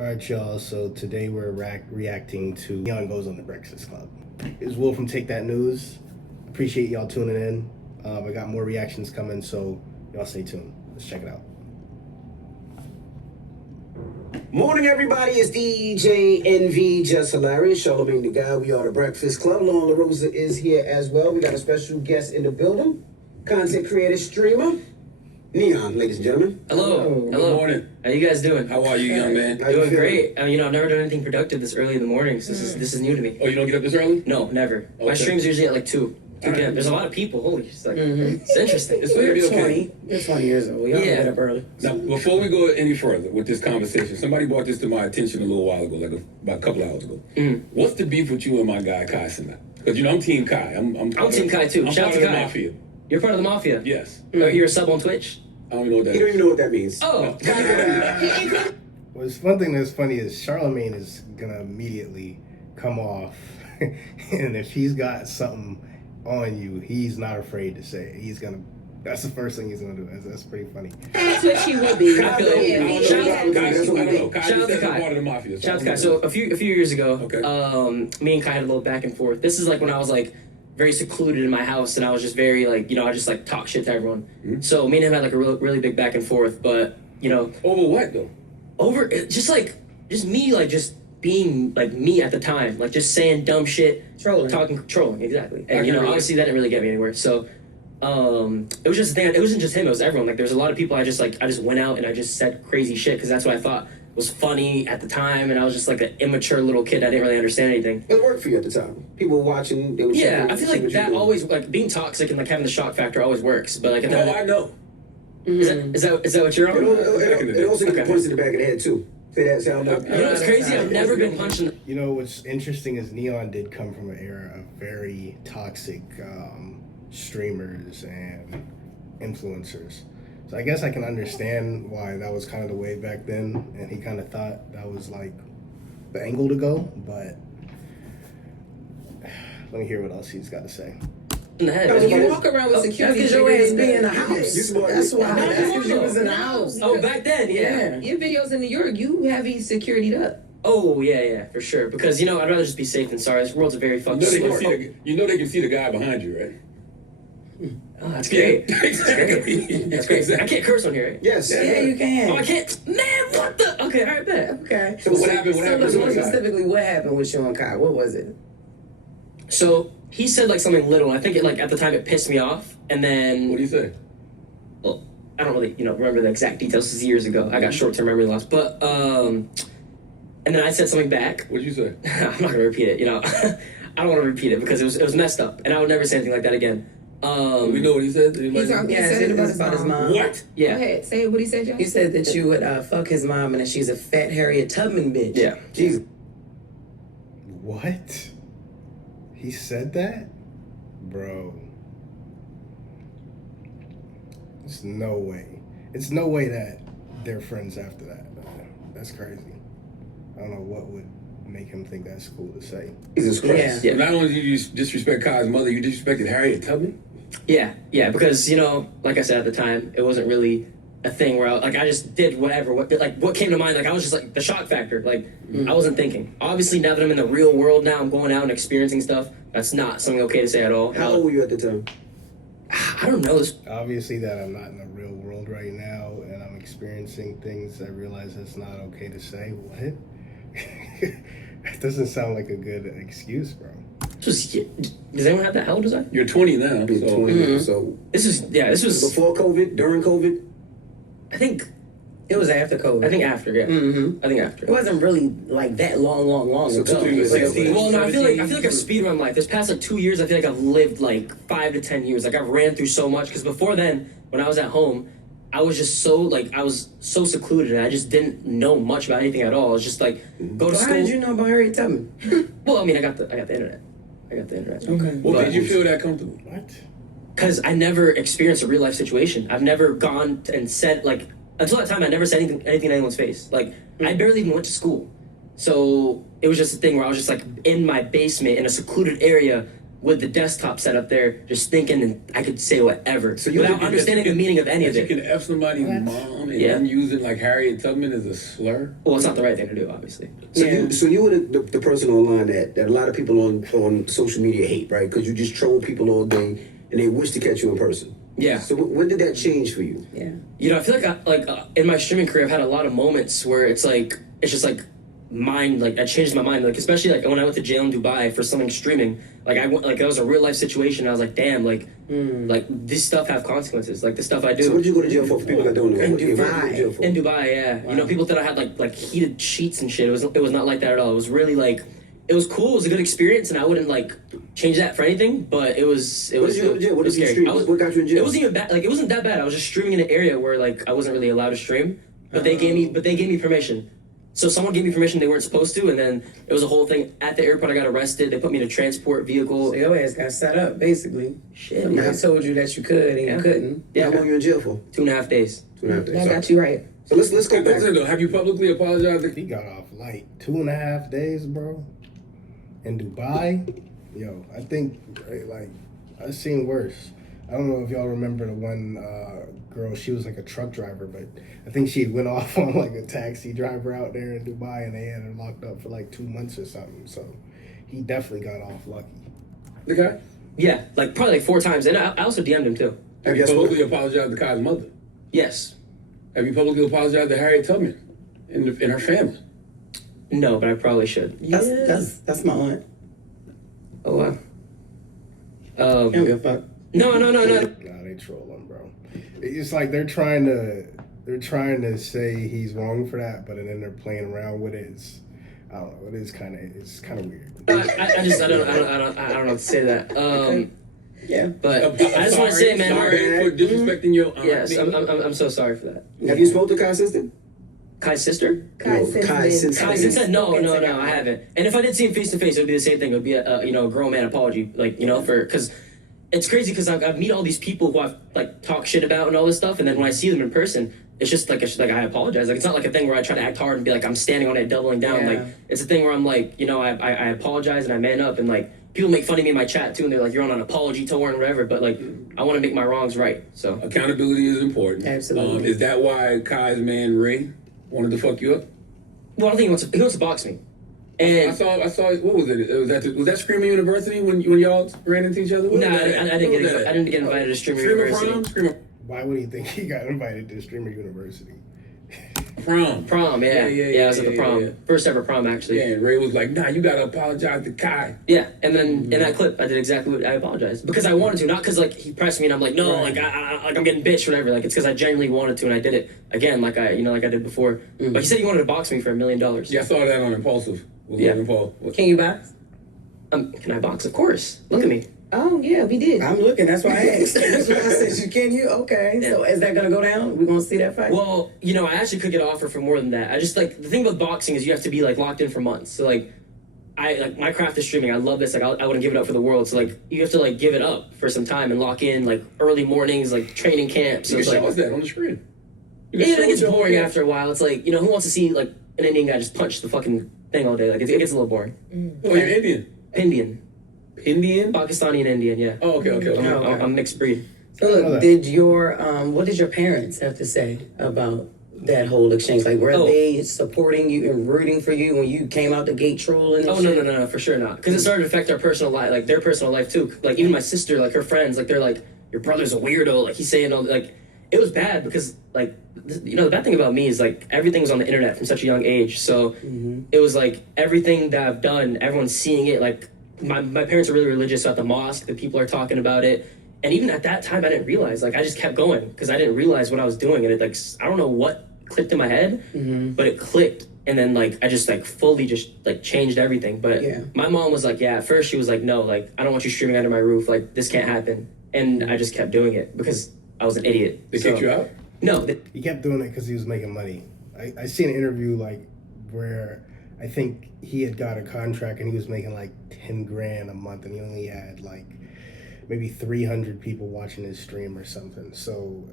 All right, y'all. So today we're reacting to Neon Goes on the Breakfast Club. It's Will from Take That News. Appreciate y'all tuning in. I got more reactions coming, so y'all stay tuned. Let's check it out. Morning, everybody. It's DJ NV, Just Hilarious, Charlamagne the Guy. We are the Breakfast Club. Lauren LaRosa is here as well. We got a special guest in the building, content creator, streamer, Neon, ladies and gentlemen. Hello. Good morning. How you guys doing? How are you, young man? Doing great. I've never done anything productive this early in the morning, so this is new to me. Oh, you don't get up this early? No, never. Okay. My stream's usually at like 2 p.m. There's a lot of people. Holy, it's like it's interesting. It's gonna be okay. You're 20 years old. Y'all Yeah. get up early. Now, before we go any further with this conversation, somebody brought this to my attention a little while ago, about a couple hours ago. What's the beef with you and my guy Kai Sinat? Because I'm Team Kai. I'm Team Kai too. I'm Shout out part to of the Kai. mafia. You're part of the mafia. Yes. You're a sub on Twitch. I don't even know what that You don't is. even know what that means. Oh. Well, one thing that's funny is Charlamagne is gonna immediately come off, and if he's got something on you, he's not afraid to say it. That's the first thing he's gonna do. That's pretty funny. That's what she would be. I feel it. Yeah. Shout out- I don't know. Kai Shout out just to said I'm Kai. part of the mafia. Shout out to Kai. So a few years ago, Okay. me and Kai had a little back and forth. This is like when I was like very secluded in my house, and I was just very like I just like talk shit to everyone. So me and him had like a really big back and forth, but Over what, though? over just me like just being like me at the time, like just saying dumb shit, trolling exactly. And obviously that didn't really get me anywhere. So it was just a thing. It wasn't just him, it was everyone. Like there's a lot of people I just went out and I just said crazy shit because that's what I thought was funny at the time, and I was just like an immature little kid. I didn't really understand anything. It worked for you at the time. People were watching. They were Yeah, checking, I feel see like what you're that doing. always, like being toxic and like having the shock factor always works. But like at Oh, that, I know. is that what you're on? It also gets punched in the back of the head, too. Say that sound like. You know what's crazy? I've never been punched in. You know what's interesting is Neon did come from an era of very toxic streamers and influencers. So I guess I can understand why that was kind of the way back then, and he kind of thought that was like the angle to go. But let me hear what else he's got to say. In the head. You walk around with security. That's because your ass be in the house. You smart. That's why. No, That's because you was in the no. house. Oh, back then, yeah. Your videos in New York, you heavy security'd up. Oh yeah, for sure. Because I'd rather just be safe than sorry. This world's a very fucking. They can see the guy behind you, right? Oh, that's great. Exactly. That's great. I can't curse on here, right? Yes. Yeah, you can. Oh, I can't. Man, what the? Okay, all right, bet. Okay. So what happened? What happened? More specifically, what happened with Sean Kai? What was it? So he said like something little, and I think it like at the time it pissed me off, and then What do you say? well, I don't really remember the exact details. This is years ago. I got short-term memory loss, but and then I said something back. What did you say? I'm not gonna repeat it. I don't want to repeat it because it was messed up, and I would never say anything like that again. We know what he said? He said about his mom. What? Yeah. Go ahead. Say what he said, John. He said that you would fuck his mom and that she's a fat Harriet Tubman bitch. Yeah. Jesus. What? He said that? Bro. It's no way. It's no way that they're friends after that. That's crazy. I don't know what would make him think that's cool to say. Jesus Christ. Yeah. Not only did you disrespect Kai's mother, you disrespected Harriet Tubman? Yeah, because like I said at the time, it wasn't really a thing where I just did whatever. What came to mind? Like I was just like the shock factor. Like I wasn't thinking. Obviously, now that I'm in the real world, now I'm going out and experiencing stuff. That's not something okay to say at all. How old were you at the time? I don't know. Obviously that I'm not in the real world right now and I'm experiencing things I realize that's not okay to say. What? That doesn't sound like a good excuse, bro. Does anyone have that? How old was I? You're 20 now. Being So 20 now, so This was before COVID, during COVID. I think It was after COVID. after. Yeah. I think after. It wasn't really like that long So ago. 2016. Well, no, I feel like I've speed run life. This past like 2 years, I feel like I've lived like 5 to 10 years. Like I've ran through so much. Because before then, when I was at home, I was just I was so secluded, and I just didn't know much about anything at all. I was just like go to How school. did you know about Harriet Tubman? Well, I mean, I got the internet. Okay. what made you feel that comfortable? What? Because I never experienced a real life situation. I've never gone and said like until that time. I never said anything in anyone's face. Like I barely even went to school, so it was just a thing where I was just like in my basement in a secluded area, with the desktop set up there, just thinking and I could say whatever without understanding the meaning of any of You it. can F somebody's mom and then use it like Harriet Tubman as a slur. Well, it's not the right thing to do, obviously. So you were the person online that a lot of people on social media hate, right? Because you just troll people all day and they wish to catch you in person. Yeah. So when did that change for you? Yeah. You know, I feel like in my streaming career, I've had a lot of moments where it's just like mind, like I changed my mind, like especially like when I went to jail in Dubai for something streaming, like I went, like that was a real life situation. I was like, damn, like this stuff have consequences. Like the stuff I do. So what did you go to jail for? People that don't know. In What you went to Dubai. jail for? In Dubai, yeah. You know, people thought I had like heated sheets and shit. It was not like that at all. It was really like it was cool. It was a good experience, and I wouldn't like change that for anything. But it was What did you go to jail? What it was did you scary. stream? What got you in jail? It wasn't even bad. Like it wasn't that bad. I was just streaming in an area where like I wasn't really allowed to stream. But they gave me permission. So someone gave me permission they weren't supposed to, and then it was a whole thing. At the airport, I got arrested. They put me in a transport vehicle. So your ass got set up, basically. Shit, Somebody man. told you that you could and you couldn't. Yeah, How long you in jail for? 2.5 days. 2.5 days. That got you right. So let's go back. Though, have you publicly apologized? He got off like 2.5 days, bro. In Dubai, yo, I think like I've seen worse. I don't know if y'all remember the one girl. She was like a truck driver, but I think she went off on like a taxi driver out there in Dubai, and they had her locked up for like 2 months or something. So he definitely got off lucky. The guy? Yeah, like probably like 4 times, and I also DM'd him too. Have you Guess what? publicly apologized to Kai's mother? Yes. Have you publicly apologized to Harriet Tubman and her family? No, but I probably should. That's my aunt. Oh wow. I don't give a fuck. No. Nah, they trolling, bro. It's like they're trying to say he's wrong for that, but then they're playing around with it. I don't know. It's kind of weird. I don't know what to say that. Yeah. But I just want to say, man. Sorry for disrespecting your aunt. Yes, I'm so sorry for that. Have you spoke to Kai's sister? Kai's sister? Kai since Kai said no, I haven't. And if I did see him face to face, it would be the same thing. It would be a grown man apology, like because it's crazy because I meet all these people who I've like talk shit about and all this stuff, and then when I see them in person, it's just like I apologize. Like it's not like a thing where I try to act hard and be like I'm standing on it, doubling down. Yeah. Like it's a thing where I'm like I apologize and I man up, and like people make fun of me in my chat too, and they're like you're on an apology tour and whatever. But like I want to make my wrongs right. So Accountability is important. Absolutely. Is that why Kai's man Ray wanted to fuck you up? well, I don't think he wants to box me. I And saw. What was it? Was that Screamer University when y'all ran into each other? no, I didn't get invited to Streamer Screamer University. prom. Screamer Why would he think he got invited to Streamer University? prom. Prom, yeah, I was at the prom, yeah. first ever prom actually. Yeah, and Ray was like, "Nah, you gotta apologize to Kai." Yeah, and then in that clip, I did exactly what I apologized because I wanted to, not because like he pressed me and I'm like, no, like I'm getting bitched, whatever. Like it's because I genuinely wanted to and I did it again, like I did before. But he said he wanted to box me for $1 million. Yeah, I saw that on Impulsive. Yeah. Can you box? Can I box? Of course. Look at me. Oh, yeah, we did. I'm looking. That's why I asked. That's why I said, can you? Okay. Yeah. So is that going to go down? We going to see that fight? Well, I actually could get an offer for more than that. I just like the thing about boxing is you have to be like locked in for months. So like, my craft is streaming. I love this. Like I wouldn't give it up for the world. So like you have to like give it up for some time and lock in like early mornings, like training camps. So You it's can like show us that on the screen. yeah, it gets boring after a while. It's like who wants to see like an Indian guy just punch the fucking thing all day? Like it gets a little boring. Oh, you're Indian. Indian, Indian? Pakistani, and Indian. Yeah. Oh, okay. I'm mixed breed. So look, did your what did your parents have to say about that whole exchange? Like, were they supporting you and rooting for you when you came out the gate trolling? And Oh no, for sure not. Because it started to affect our personal life, like their personal life too. Like even my sister, like her friends, like they're like, your brother's a weirdo. Like he's saying all like, it was bad because like, the bad thing about me is like everything was on the internet from such a young age. So it was like everything that I've done, everyone's seeing it. Like my parents are really religious at the mosque. The people are talking about it. And even at that time, I didn't realize. Like I just kept going because I didn't realize what I was doing. And it like, I don't know what clicked in my head, but it clicked. And then like I just like fully just like changed everything. But my mom was like, at first she was like, no, like I don't want you streaming under my roof. Like this can't happen. And I just kept doing it because I was an idiot. They kicked you out? No. He kept doing it because he was making money. I seen an interview like where I think he had got a contract and he was making like 10 grand a month and he only had like maybe 300 people watching his stream or something. So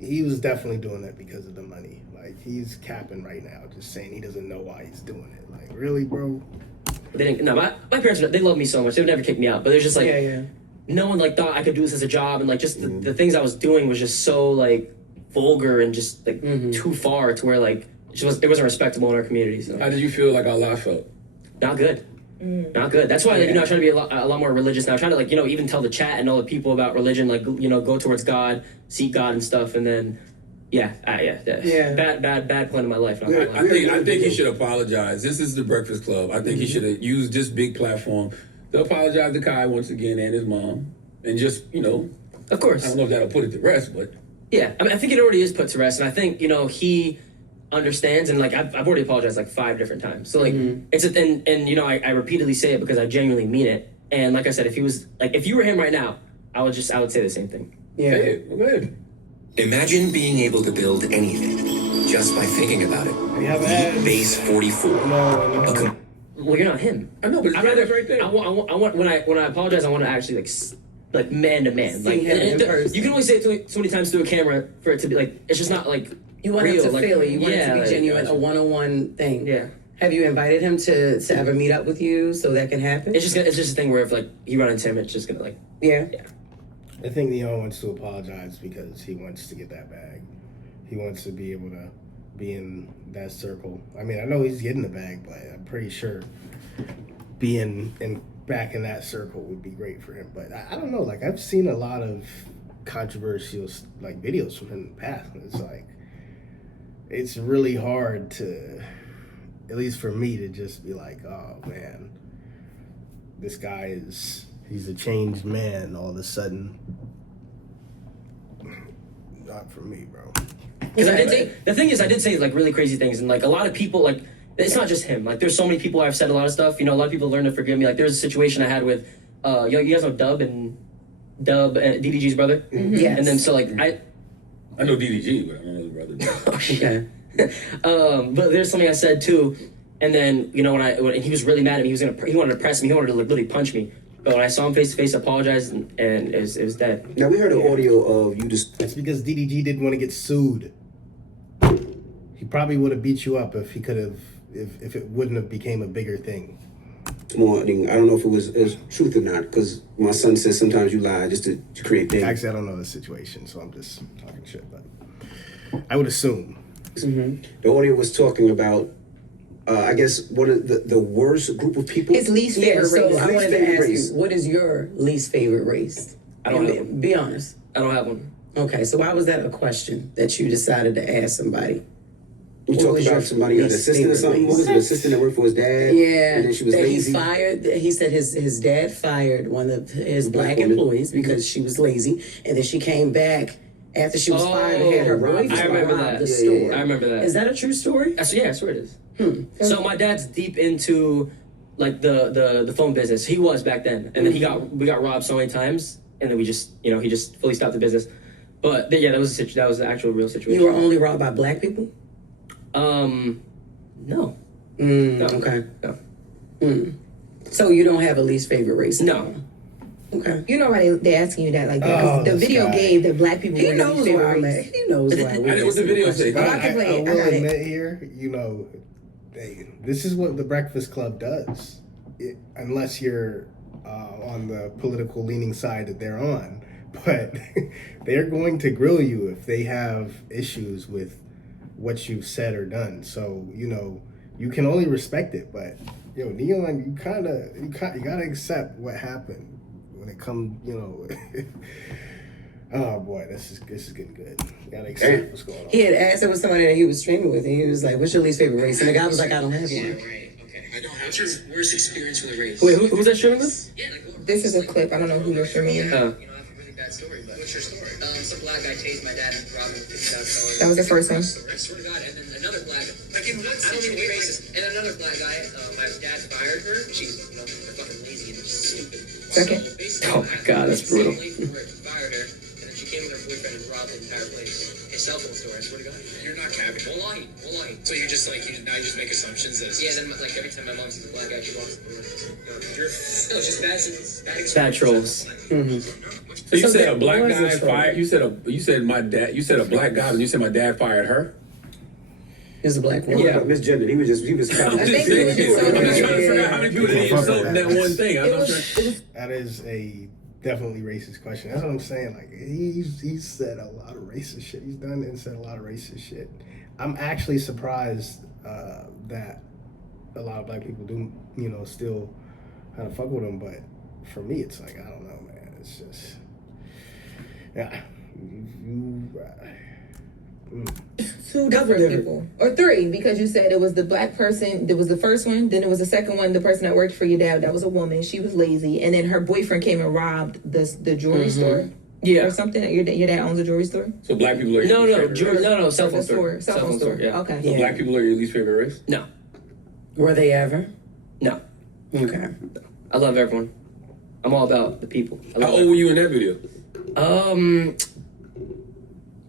he was definitely doing it because of the money. Like he's capping right now, just saying he doesn't know why he's doing it. Like really, bro? they didn't. No, my parents, they love me so much. They would never kick me out. But there's just like, Yeah. no one like thought I could do this as a job, and like just the things I was doing was just so like vulgar and just like too far to where like it wasn't respectable in our community. So How did you feel like our life felt? not good. Not good. That's why, like, I try to be a lot more religious now. I try to, like, even tell the chat and all the people about religion, like, go towards God, seek God and stuff, and then, bad plan in my life. Not gonna lie. I think he should apologize. This is the Breakfast Club. I think he should have used this big platform to apologize to Kai once again and his mom, and just, Of course. I don't know if that'll put it to rest, but Yeah, I mean, I think it already is put to rest, and I think, he understands, and like I've already apologized like 5 different times. So like it's I repeatedly say it because I genuinely mean it. And like I said, if you were him right now, I would say the same thing. Yeah. say it. Go ahead. Imagine being able to build anything just by thinking about it. You have ads. Base 44. No. A com- Well, you're not him. I know, but I'd rather right there. I want when I apologize, I want to actually like man to man. Like him in person. you can only say it so many times through a camera for it to be like it's just not like You want real. him to like, feel it. You want it to be like, genuine, a one-on-one thing. Yeah. Have you invited him to ever meet up with you so that can happen? It's just a thing where if like you run into him, it's just gonna like Yeah. I think Neon wants to apologize because he wants to get that bag. He wants to be able to be in that circle. I mean, I know he's getting the bag, but I'm pretty sure being back in that circle would be great for him. But I don't know. Like, I've seen a lot of controversial like videos from him in the past. And it's like, it's really hard to, at least for me, to just be like, oh man, this guy he's a changed man all of a sudden. Not for me, bro. because I did say like really crazy things, and like a lot of people like it's not just him. Like there's so many people I've said a lot of stuff. A lot of people learn to forgive me. Like there's a situation I had with you guys know Dub and DDG's brother. Yes. And then so like I know DDG, but I don't know the brother. Okay. but there's something I said too, and then when he was really mad at me, he wanted to press me, he wanted to like literally punch me. But when I saw him face to face, I apologized, and it was dead. Now we heard an audio of you just. That's because DDG didn't want to get sued. He probably would have beat you up if he could have, if it wouldn't have became a bigger thing. Morning. I don't know if it was truth or not, because my son says sometimes you lie just to create things. Actually, I don't know the situation, so I'm just talking shit. But I would assume. The audio was talking about, I guess, one of the worst group of people. His least Yeah, favorite so race. I wanted to favorite ask race. you, what is your least favorite race? I don't have one. Be honest. I don't have one. Okay, so why was that a question that you decided to ask somebody? You What talked was your about somebody, an least assistant or favorite something. What was it? An assistant that worked for his dad. Yeah, And then she was that lazy. he fired. He said his dad fired one of his black woman. employees because she was lazy, and then she came back after she was fired and had her boyfriend I remember rob that. the Yeah, store. I remember that. Is that a true story? I swear it is. So my dad's deep into like the phone business. He was back then, and then we got robbed so many times, and then we just he just fully stopped the business. But yeah, that was the actual real situation. You were only robbed by black people? No. Okay. No. So you don't have a least favorite race? No. Okay. You know why they asking you that like that? 'Cause the this video guy. gave that black people He were the knows least why favorite I'm race. at. He knows why. I didn't- what's the video say? But I can play it. I will got it. admit here, this is what the Breakfast Club does. Unless you're on the political leaning side that they're on. But they're going to grill you if they have issues with what you've said or done. So, you can only respect it. But, Neon, you gotta accept what happened when it comes, Oh boy, this is getting good. You gotta accept what's going on. He had asked it was somebody that he was streaming with, and he was like, "What's your least favorite race?" And the guy was like, "I don't have one." Right. Okay. What's your worst experience with a race? Wait, who's that streaming with? Yeah, like, This is a clip. I don't know who you're streaming. I have a really bad story, but what's your story? Some black guy tased my dad and robbed him $50,000. That was the first one. I swear to God, and then another black guy. Like in what I don't mean to be racist. And another black guy, my dad fired her. She's fucking lazy and just stupid. Second. So basically, Oh my God, that's brutal. He fired her, and then she came with her boyfriend and robbed the entire place. His cell phone store. I swear to God. You're not capping. Wallahi. So you just now you just make assumptions as Yeah, then like every time my mom sees a black guy, she walks the door. you're No, it's just bad. Bad trolls. So you So said that a black was a guy troll. fired. You said a black guy, and you said my dad fired her. He's a black woman. Yeah, misgendered. He was kind of. I'm just think it was saying. I'm just so- trying to figure out how many people did he insult in that one thing. It was That is a definitely racist question. That's what I'm saying. Like he's said a lot of racist shit. He's done and said a lot of racist shit. I'm actually surprised that a lot of black people do, still kind of fuck with him. But for me, it's like I don't know, man. It's just two different people. Or three, because you said it was the black person, there was the first one, then it was the second one, the person that worked for your dad, that was a woman, she was lazy, and then her boyfriend came and robbed the jewelry store. Yeah. Or something. Your dad owns a jewelry store? So black people are your No, least no, favorite race? no, cell phone store. Cell phone store. Yeah. Okay. So black people are your least favorite race? No, Were they ever? no. Okay. I love everyone. I'm all about the people. I How love old were you in that video?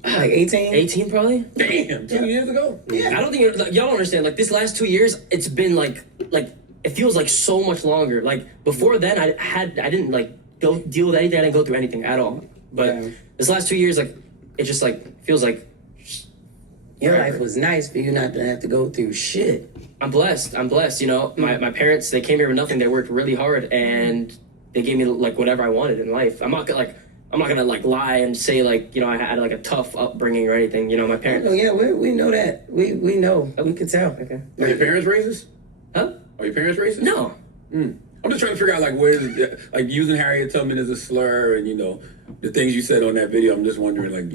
Like 18? 18 probably. Damn, 2 years ago. I don't think y'all don't understand. Like this last 2 years, it's been like it feels like so much longer. Like before then, I didn't like go deal with anything. I didn't go through anything at all. But this last 2 years, like it just like feels like Your forever. life was nice for you not to have to go through shit. I'm blessed. You know, my parents, they came here with nothing. They worked really hard and they gave me like whatever I wanted in life. I'm not gonna like lie and say like, you know, I had like a tough upbringing or anything. You know, my parents. Oh yeah, we know that. We know. We could tell. Okay. Are your parents racist? Huh? Are your parents racist? No. I'm just trying to figure out like like using Harriet Tubman as a slur and the things you said on that video. I'm just wondering like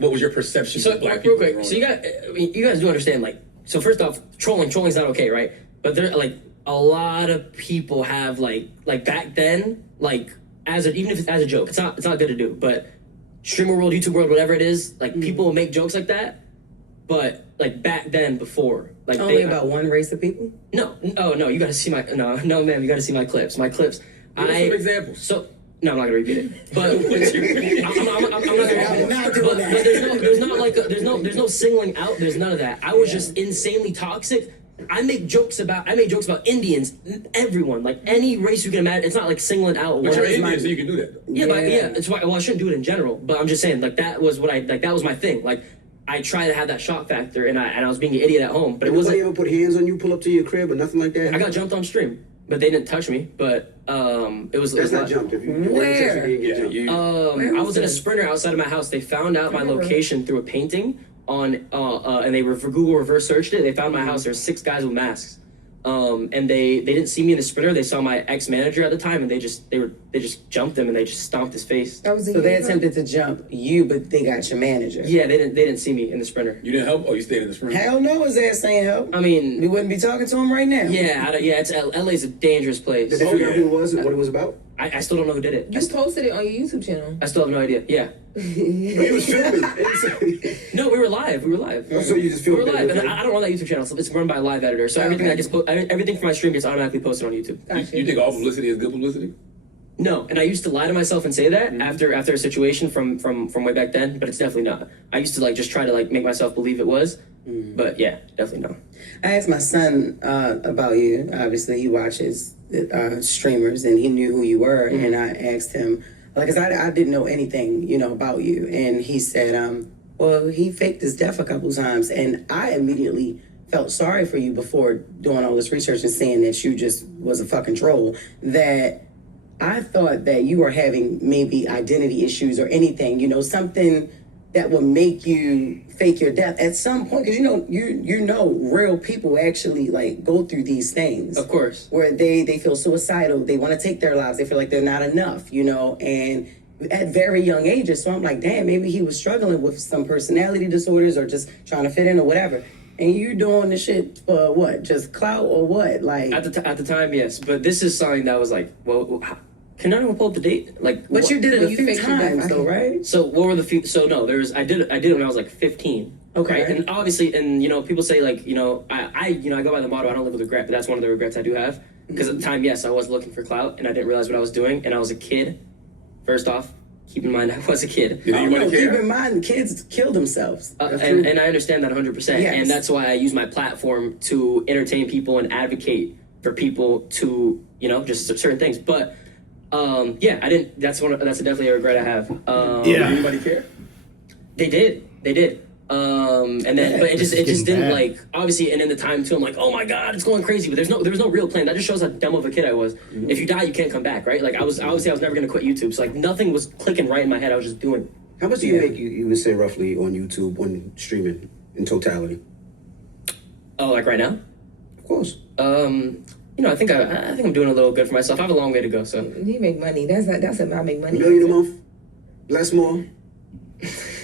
what was your perception So of black real people? quick, so you guys do understand like, so first off, trolling's not okay, right? But there like a lot of people have like back then, like even if it's as a joke, it's not good to do. But streamer world, YouTube world, whatever it is, like people make jokes like that. But like back then, before, like Only about one race of people? no, you gotta see no, ma'am, you gotta see my clips. My clips. Give us some examples. So no, I'm not gonna repeat it. But I'm not gonna. I'm not But doing that. there's no singling out. There's none of that. I was just insanely toxic. I made jokes about Indians, everyone, like any race you can imagine. It's not like singling out. But one you're race. Indian, so you can do that. Though. Yeah, but it's why. Well, I shouldn't do it in general. But I'm just saying, like that was that was my thing. Like I tried to have that shock factor, and I was being an idiot at home, but it Nobody wasn't. ever put hands on you, pull up to your crib, or nothing like that? I got jumped on stream, but they didn't touch me. But it was. That's not jumped. If you Where? you didn't get jumped. I was in a Sprinter outside of my house. They found out my location through a painting on, and they Google reverse searched it. They found my house. There's 6 guys with masks, and they didn't see me in the Sprinter. They saw my ex manager at the time, and they just jumped him and they just stomped his face. That was So they attempted to jump you, but they got your manager. Yeah, they didn't see me in the Sprinter. You didn't help? Oh, you stayed in the spring? Hell no, his ass ain't help. I mean, We wouldn't be talking to him right now. yeah, it's LA's a dangerous place. Did they figure out who it was and what it was about? I still don't know who did it. You posted it on your YouTube channel. I still have no idea. Yeah. He was filming. No, we were live. So you just We were filmed live, and it? I don't run that YouTube channel. So it's run by a live editor. So everything that gets everything from my stream gets automatically posted on YouTube. Gotcha. You think all publicity is good publicity? No, and I used to lie to myself and say that after a situation from way back then, but it's definitely not. I used to like just try to like make myself believe it was, but yeah, definitely no. I asked my son about you. Obviously, he watches streamers, and he knew who you were. And I asked him, like, cause I didn't know anything, about you. And he said, well, he faked his death a couple times, and I immediately felt sorry for you before doing all this research and seeing that you just was a fucking troll. That I thought that you were having maybe identity issues or anything, something that would make you fake your death at some point, because real people actually like go through these things. Of course. Where they feel suicidal, they want to take their lives, they feel like they're not enough, and at very young ages. So I'm like, damn, maybe he was struggling with some personality disorders or just trying to fit in or whatever. And you doing the shit for what? Just clout or what? Like At the time, yes, but this is something that was like, well, can anyone pull up the date? Like, but what? you did it Well, a you few faked your death. times though, right? So what were the few? So no, I did it when I was like 15. Okay. Right? And obviously, and people say like, I go by the motto, I don't live with regret, but that's one of the regrets I do have. Because at the time, yes, I was looking for clout, and I didn't realize what I was doing, and I was a kid. First off, keep in mind I was a kid. Did anybody care? Keep in mind, kids kill themselves. And I understand that 100%. Yes. And that's why I use my platform to entertain people and advocate for people to, just certain things. But yeah, I didn't. That's definitely a regret I have. Did anybody care? They did. And then, but it just getting didn't bad. like obviously. And in the time too, I'm like, oh my god, it's going crazy. But there was no real plan. That just shows how dumb of a kid I was. If you die, you can't come back, right? Like I was never gonna quit YouTube. So like nothing was clicking right in my head. I was just doing. How much do you make? You would say roughly on YouTube on streaming in totality? Oh, like right now? Of course. You know, I think I'm doing a little good for myself. I have a long way to go. So You make money. That's about make money. $1 million a month? Less, more?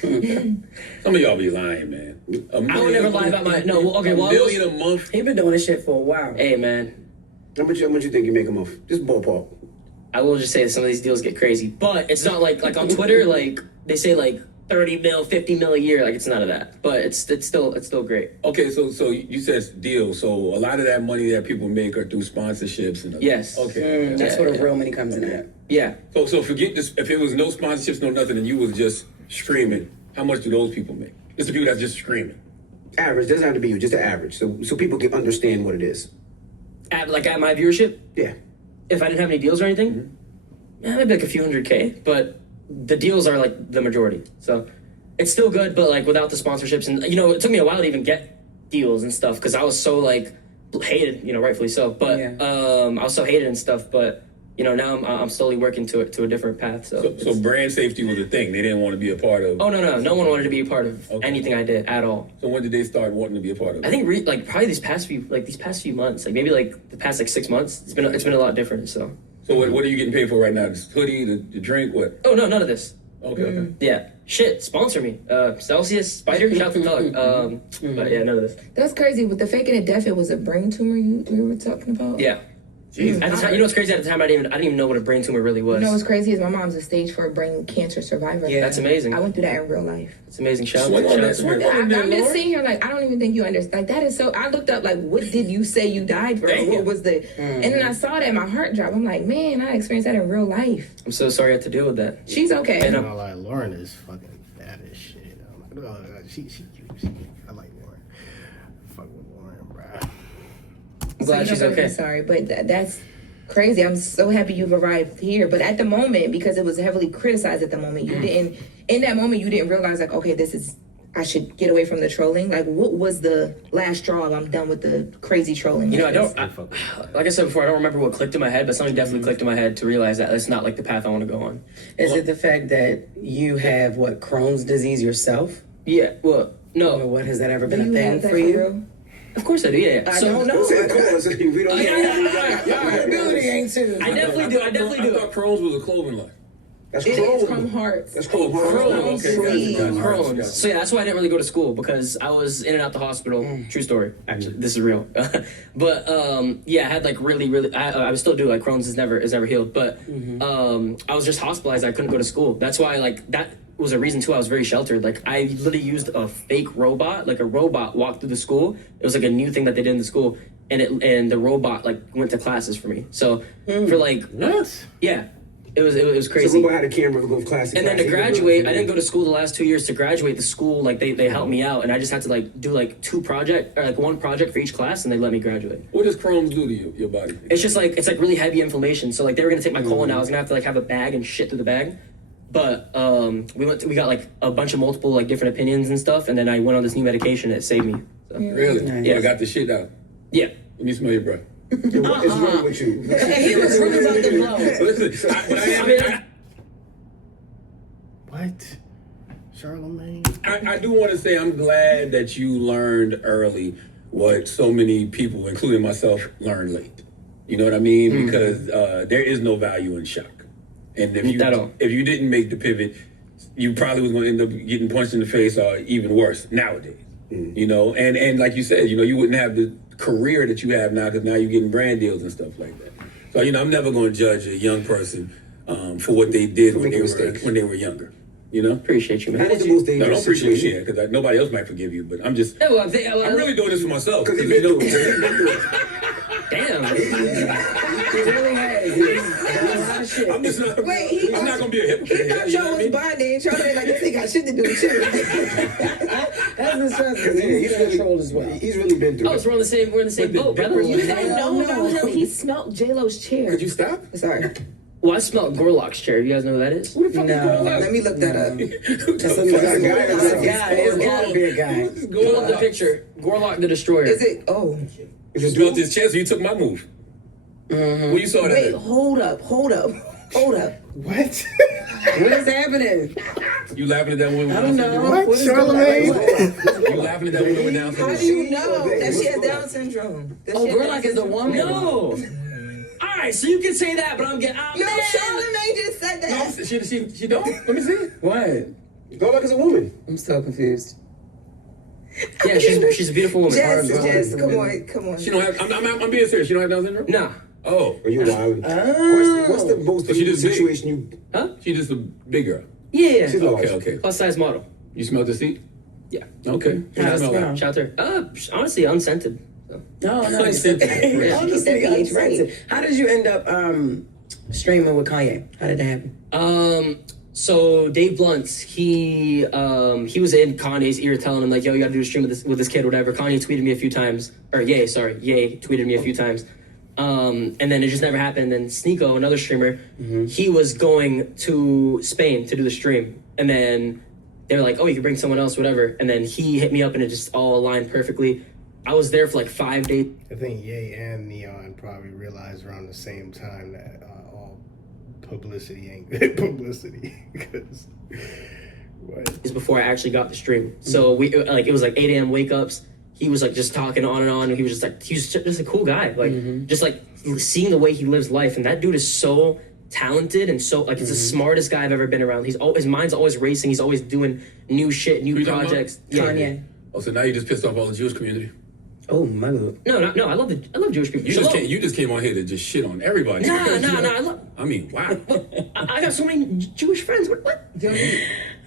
Some of y'all be lying, man. I would never lie about my no. Well, okay, well, $1 million a month. He been doing this shit for a while. hey man, How much you think you make a month? Just ballpark. I will just say that some of these deals get crazy, but it's not like on Twitter, like they say like 30 mil, 50 mil a year. Like it's none of that, but it's still great. Okay, so you said deals. So a lot of that money that people make are through sponsorships and Yes. Okay. That's where the real money comes in at. Yeah. So forget this. If it was no sponsorships, no nothing, and you was just streaming, how much do those people make? It's the people that's just streaming. Average. Doesn't have to be you. Just the average. So people can understand what it is. At my viewership, Yeah. if I didn't have any deals or anything, yeah, maybe like a few hundred K. But the deals are like the majority. So it's still good, but like without the sponsorships and you know, it took me a while to even get deals and stuff because I was so like hated, you know, rightfully so. But I was so hated and stuff. But you know, now I'm slowly working to a different path. So brand safety was a thing. They didn't want to be a part of. Oh no one wanted to be a part of anything I did at all. So when did they start wanting to be a part of it? I think like probably these past few months, like maybe like the past like 6 months, it's been a lot different. So what are you getting paid for right now? This hoodie, the drink, what? oh no, none of this. Okay. Yeah, shit, sponsor me. Celsius, Spider, shout the dog. But yeah, none of this. That's crazy. With the faking of death, it was a brain tumor you were talking about. Yeah. Jesus. At the time, you know what's crazy? At the time, I didn't even know what a brain tumor really was. You know what's crazy is my mom's a stage 4 brain cancer survivor. Yeah. That's amazing. I went through that in real life. It's amazing. Shout Swing out on to that, swing her. on that, I'm just Lord. sitting here like I don't even think you understand. Like that is so. I looked up like what did you say you died from? Damn. What was the? And then I saw that my heart dropped. I'm like, man, I experienced that in real life. I'm so sorry I had to deal with that. She's okay. And I'm not lie, Lauren is fucking bad as shit. She I like Lauren. Fuck with Lauren, bruh. I'm glad she's okay. Sorry, but that's crazy. I'm so happy you've arrived here. But at the moment, because it was heavily criticized at the moment, you didn't. In that moment, you didn't realize like, okay, this is. I should get away from the trolling. Like, what was the last straw? I'm done with the crazy trolling. You know, like I said before, I don't remember what clicked in my head, but something definitely clicked in my head to realize that that's not like the path I want to go on. Is it the fact that you have Crohn's disease yourself? Yeah, well, Or no. what has that ever been Do you a thing have that for you? real? Of course I do, yeah. I So- don't know. Say cause. We don't Your ability ain't too. I definitely do. I definitely I do. thought Crohn's was a clothing line. That's It is Crohn's. from hearts. That's Crohn's. Crohn's. Okay, gotcha. Crohn's. So yeah, that's why I didn't really go to school because I was in and out the hospital. True story. Actually, this is real. But yeah, I had like really. I still do. Like Crohn's is never healed. But I was just hospitalized. I couldn't go to school. That's why like that was a reason too. I was very sheltered. Like I literally used a fake robot. Like a robot walked through the school. It was like a new thing that they did in the school, and the robot like went to classes for me. So for like What? yeah. It was So crazy. we had a camera to go to class. And then to graduate, I didn't go to school the last 2 years. To graduate, the school like they helped me out, and I just had to like do like one project for each class, and they let me graduate. What does Crohn's do to your body? It's just like it's like really heavy inflammation. So like they were gonna take my colon out. I was gonna have to like have a bag and shit through the bag. But we got like a bunch of multiple like different opinions and stuff, and then I went on this new medication that saved me. So, Really? Nice. Yeah, I got the shit out. yeah. Let me smell your breath. What is wrong with you? He was really about to blow. Listen, I What? Charlemagne? I do want to say I'm glad that you learned early what so many people, including myself, learned late. You know what I mean? Because there is no value in shock. And if you didn't make the pivot, you probably was going to end up getting punched in the face or even worse nowadays. You know, and like you said, you know, you wouldn't have the career that you have now because now you're getting brand deals and stuff like that. So, you know, I'm never going to judge a young person for what they did when they were younger. You know? Appreciate you, man. What was the most No, don't dangerous appreciate me situation? because nobody else might forgive you, but I'm just. Yeah, well, I'm really doing this for myself. Because Because he's you been know, through it. damn. He really has. He's done a lot of shit. I'm just not. Wait, I'm not gonna be a He hypocrite. thought You know y'all what I was mean? bonding. Charlie like this ain't got shit to do with you. That's the stress because he's controlled as well. He's really been through Oh, it. so we're in the same boat, brother. You don't know about him. He smelled J-Lo's chair. Could you stop? Sorry. Well, I smelled Gorlock's chair. You guys know who that is? Who the fuck is No, going let me look that up. That's a guy. It's gotta be a guy. Pull up the picture. Gorlock the Destroyer. Is it? Oh, You smelled his chest, so you took my move. When you saw that, Wait, at? hold up. What? What is happening? You laughing at that woman? I don't know. What, What is Charlamagne? going on? You laughing at that woman with Down how syndrome? do you know that she has Down syndrome? That Oh, she has Gorlock Down is a syndrome? woman. No. All right, so you can say that, but I'm getting. Oh, No, man. Charlamagne just said that. No, she don't? Let me see. What? Gorlock is a woman. I'm so confused. Yeah, she's a beautiful woman. Jess, come on. She don't have. I'm being serious. She don't have Down syndrome. Nah. Oh, Are you wild? Oh. What's the most So she just big. situation you? Huh? she just a big girl. Yeah. She's large. Okay. Plus size model. You smelled the seat? Yeah. Okay. How'd it What you smell? Shout out to her. Honestly, unscented. So. No, I said that. Yeah. Honestly, Keep I'm right. right. How did you end up streaming with Kanye? How did that happen? So Dave Blunt's, he was in Kanye's ear telling him like, yo, you gotta do a stream with this kid, whatever. Kanye tweeted me a few times, Ye tweeted me a few times. And then it just never happened. And Sneeko, another streamer, he was going to Spain to do the stream. And then they were like, oh, you can bring someone else, whatever. And then he hit me up and it just all aligned perfectly. I was there for like 5 days. I think Ye and Neon probably realized around the same time that all publicity ain't good publicity. Because what? Before I actually got the stream. So it was like 8 a.m. wake ups. He was like just talking on and on, and he was just a cool guy. Like just like seeing the way he lives life, and that dude is so talented and so like he's the smartest guy I've ever been around. His mind's always racing. He's always doing new shit, new Who you talking projects. Kanye. Oh, so now you just pissed off all the Jewish community? Oh my God. No. I love Jewish people. You just came on here to just shit on everybody. Nah. I mean, wow. I got so many Jewish friends. What?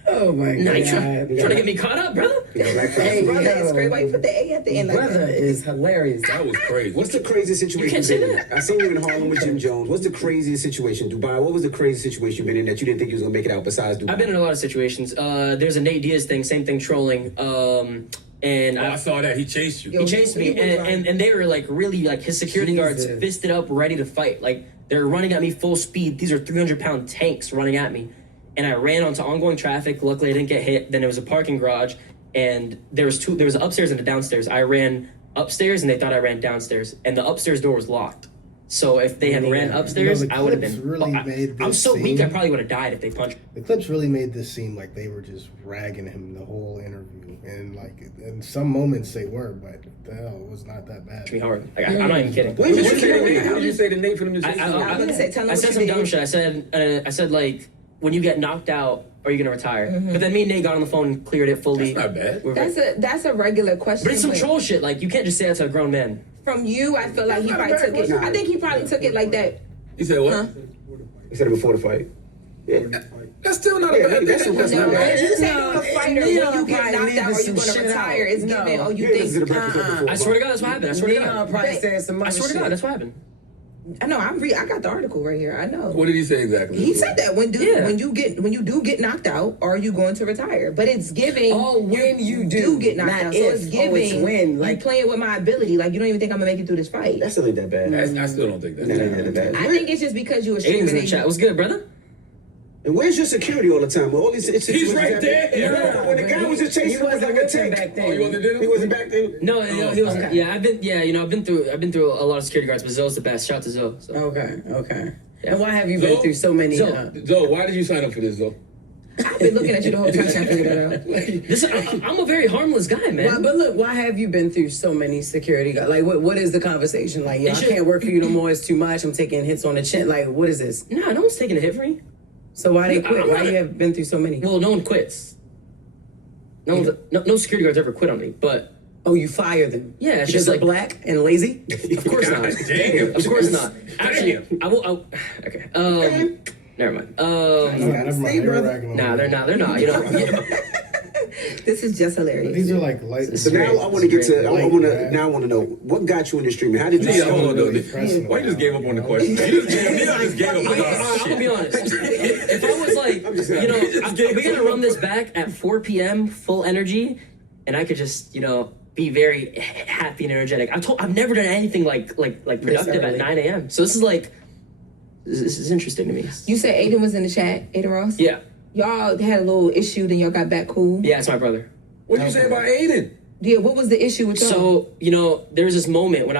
Oh my Nah, God. you trying to get me caught up, brother? Hey, Brother, yo. it's great why you put the A at the end like Brother that. is hilarious. That was crazy. What's the craziest situation You can't you've been say in? I seen you in Harlem with Jim Jones. What's the craziest situation? Dubai. What was the craziest situation you've been in that you didn't think you was gonna make it out besides Dubai? I've been in a lot of situations. There's a Nate Diaz thing, same thing, trolling. And I saw that. He chased you. he chased me, and they were like really like his security guards Jesus. fisted up, ready to fight. Like they're running at me full speed. These are 300-pound tanks running at me, and I ran onto ongoing traffic. Luckily, I didn't get hit. Then there was a parking garage, and there was an upstairs and a downstairs. I ran upstairs, and they thought I ran downstairs, and the upstairs door was locked. So if they had ran upstairs, You know, the I would have clips been. really I, made I'm this so weak. I scene. probably would have died if they punched The clips really made this seem like they were just ragging him the whole interview, and like in some moments they were, but the hell, it was not that bad. me hard. Like, I'm not even kidding. What did you say to Nate? What did you say to Nate for them to chase you? I was gonna say, tell them I what said you some did. dumb shit. I said like, when you get knocked out, are you gonna retire? But then me and Nate got on the phone and cleared it fully. That's not bad. We're That's a regular question. but it's some but troll shit. Like you can't just say that to a grown man. From you, I feel like he That's not probably a bad took it. question. I think he probably took it like that. He said what? Huh? He said it before the fight. Yeah. That's still not a Yeah, bad that's thing. not No, bad. if you say to a fighter, when you get knocked out or leaving you gonna some shit retire, out. it's No. given. Oh, you You ain't listened to the think? Breakfast Club before. I swear to God, that's what happened. I swear to Neon God. probably said some I other swear to shit. God, that's what happened. I know. I got the article right here. I know. What did he say exactly? He said that when Yeah. you do get knocked out, are you going to retire? But it's giving. Oh, when you do, get knocked not out, if. so it's giving. Oh, it's when. You Like, playing with my ability. Like you don't even think I'm gonna make it through this fight. That still ain't that bad. I still don't think that's That ain't that bad. I think it's just because you were Aiden's streaming. in the and chat. What's good, brother? And where's your security all the time? All these situations right happen. there. Yeah, when the guy was just chasing, he him, it was wasn't like a with him tank. back then. Oh, you wasn't there? He wasn't back then. No, he wasn't. okay. Yeah, I've been through a lot of security guards, but Zoe's the best. Shout out to Zoe. So. okay. And why have you been through so many? Zoe, why did you sign up for this, Zoe? I've been looking at you the whole time trying to figure that out. This, I'm a very harmless guy, man. Why, but look, why have you been through so many security guards? Like, what is the conversation? Like, yo, I can't work for you no more. It's too much. I'm taking hits on the chin. Like, what is this? Nah, no one's taking a hit for me. So why they quit? I'm Why not- you have been through so many? Well, no one quits. No security guards ever quit on me, but Oh, you fire them? yeah, it's Because just they're like black and lazy. Of course not. Damn. Of course not. Actually, I will. Okay. Never mind. Never mind, they were ragging on Nah, him. they're not. They're not. You know. This is just hilarious. These are like light. So now I want to get to. I want to know what got you in the streaming. How did you? Yeah, start? hold on, though. Personal. Why you just gave up on the question? Neon just gave up on the I'm shit. gonna be honest. If I was like, we're gonna run this back at 4 p.m. full energy, and I could just, be very happy and energetic. I've never done anything like productive at early. 9 a.m. So this is like, This is interesting to me. You said Aiden was in the chat, Aiden Ross? Yeah. Y'all had a little issue, then y'all got back cool? Yeah, it's my brother. What did you say about Aiden? Yeah, what was the issue with y'all? So, you know, there was this moment when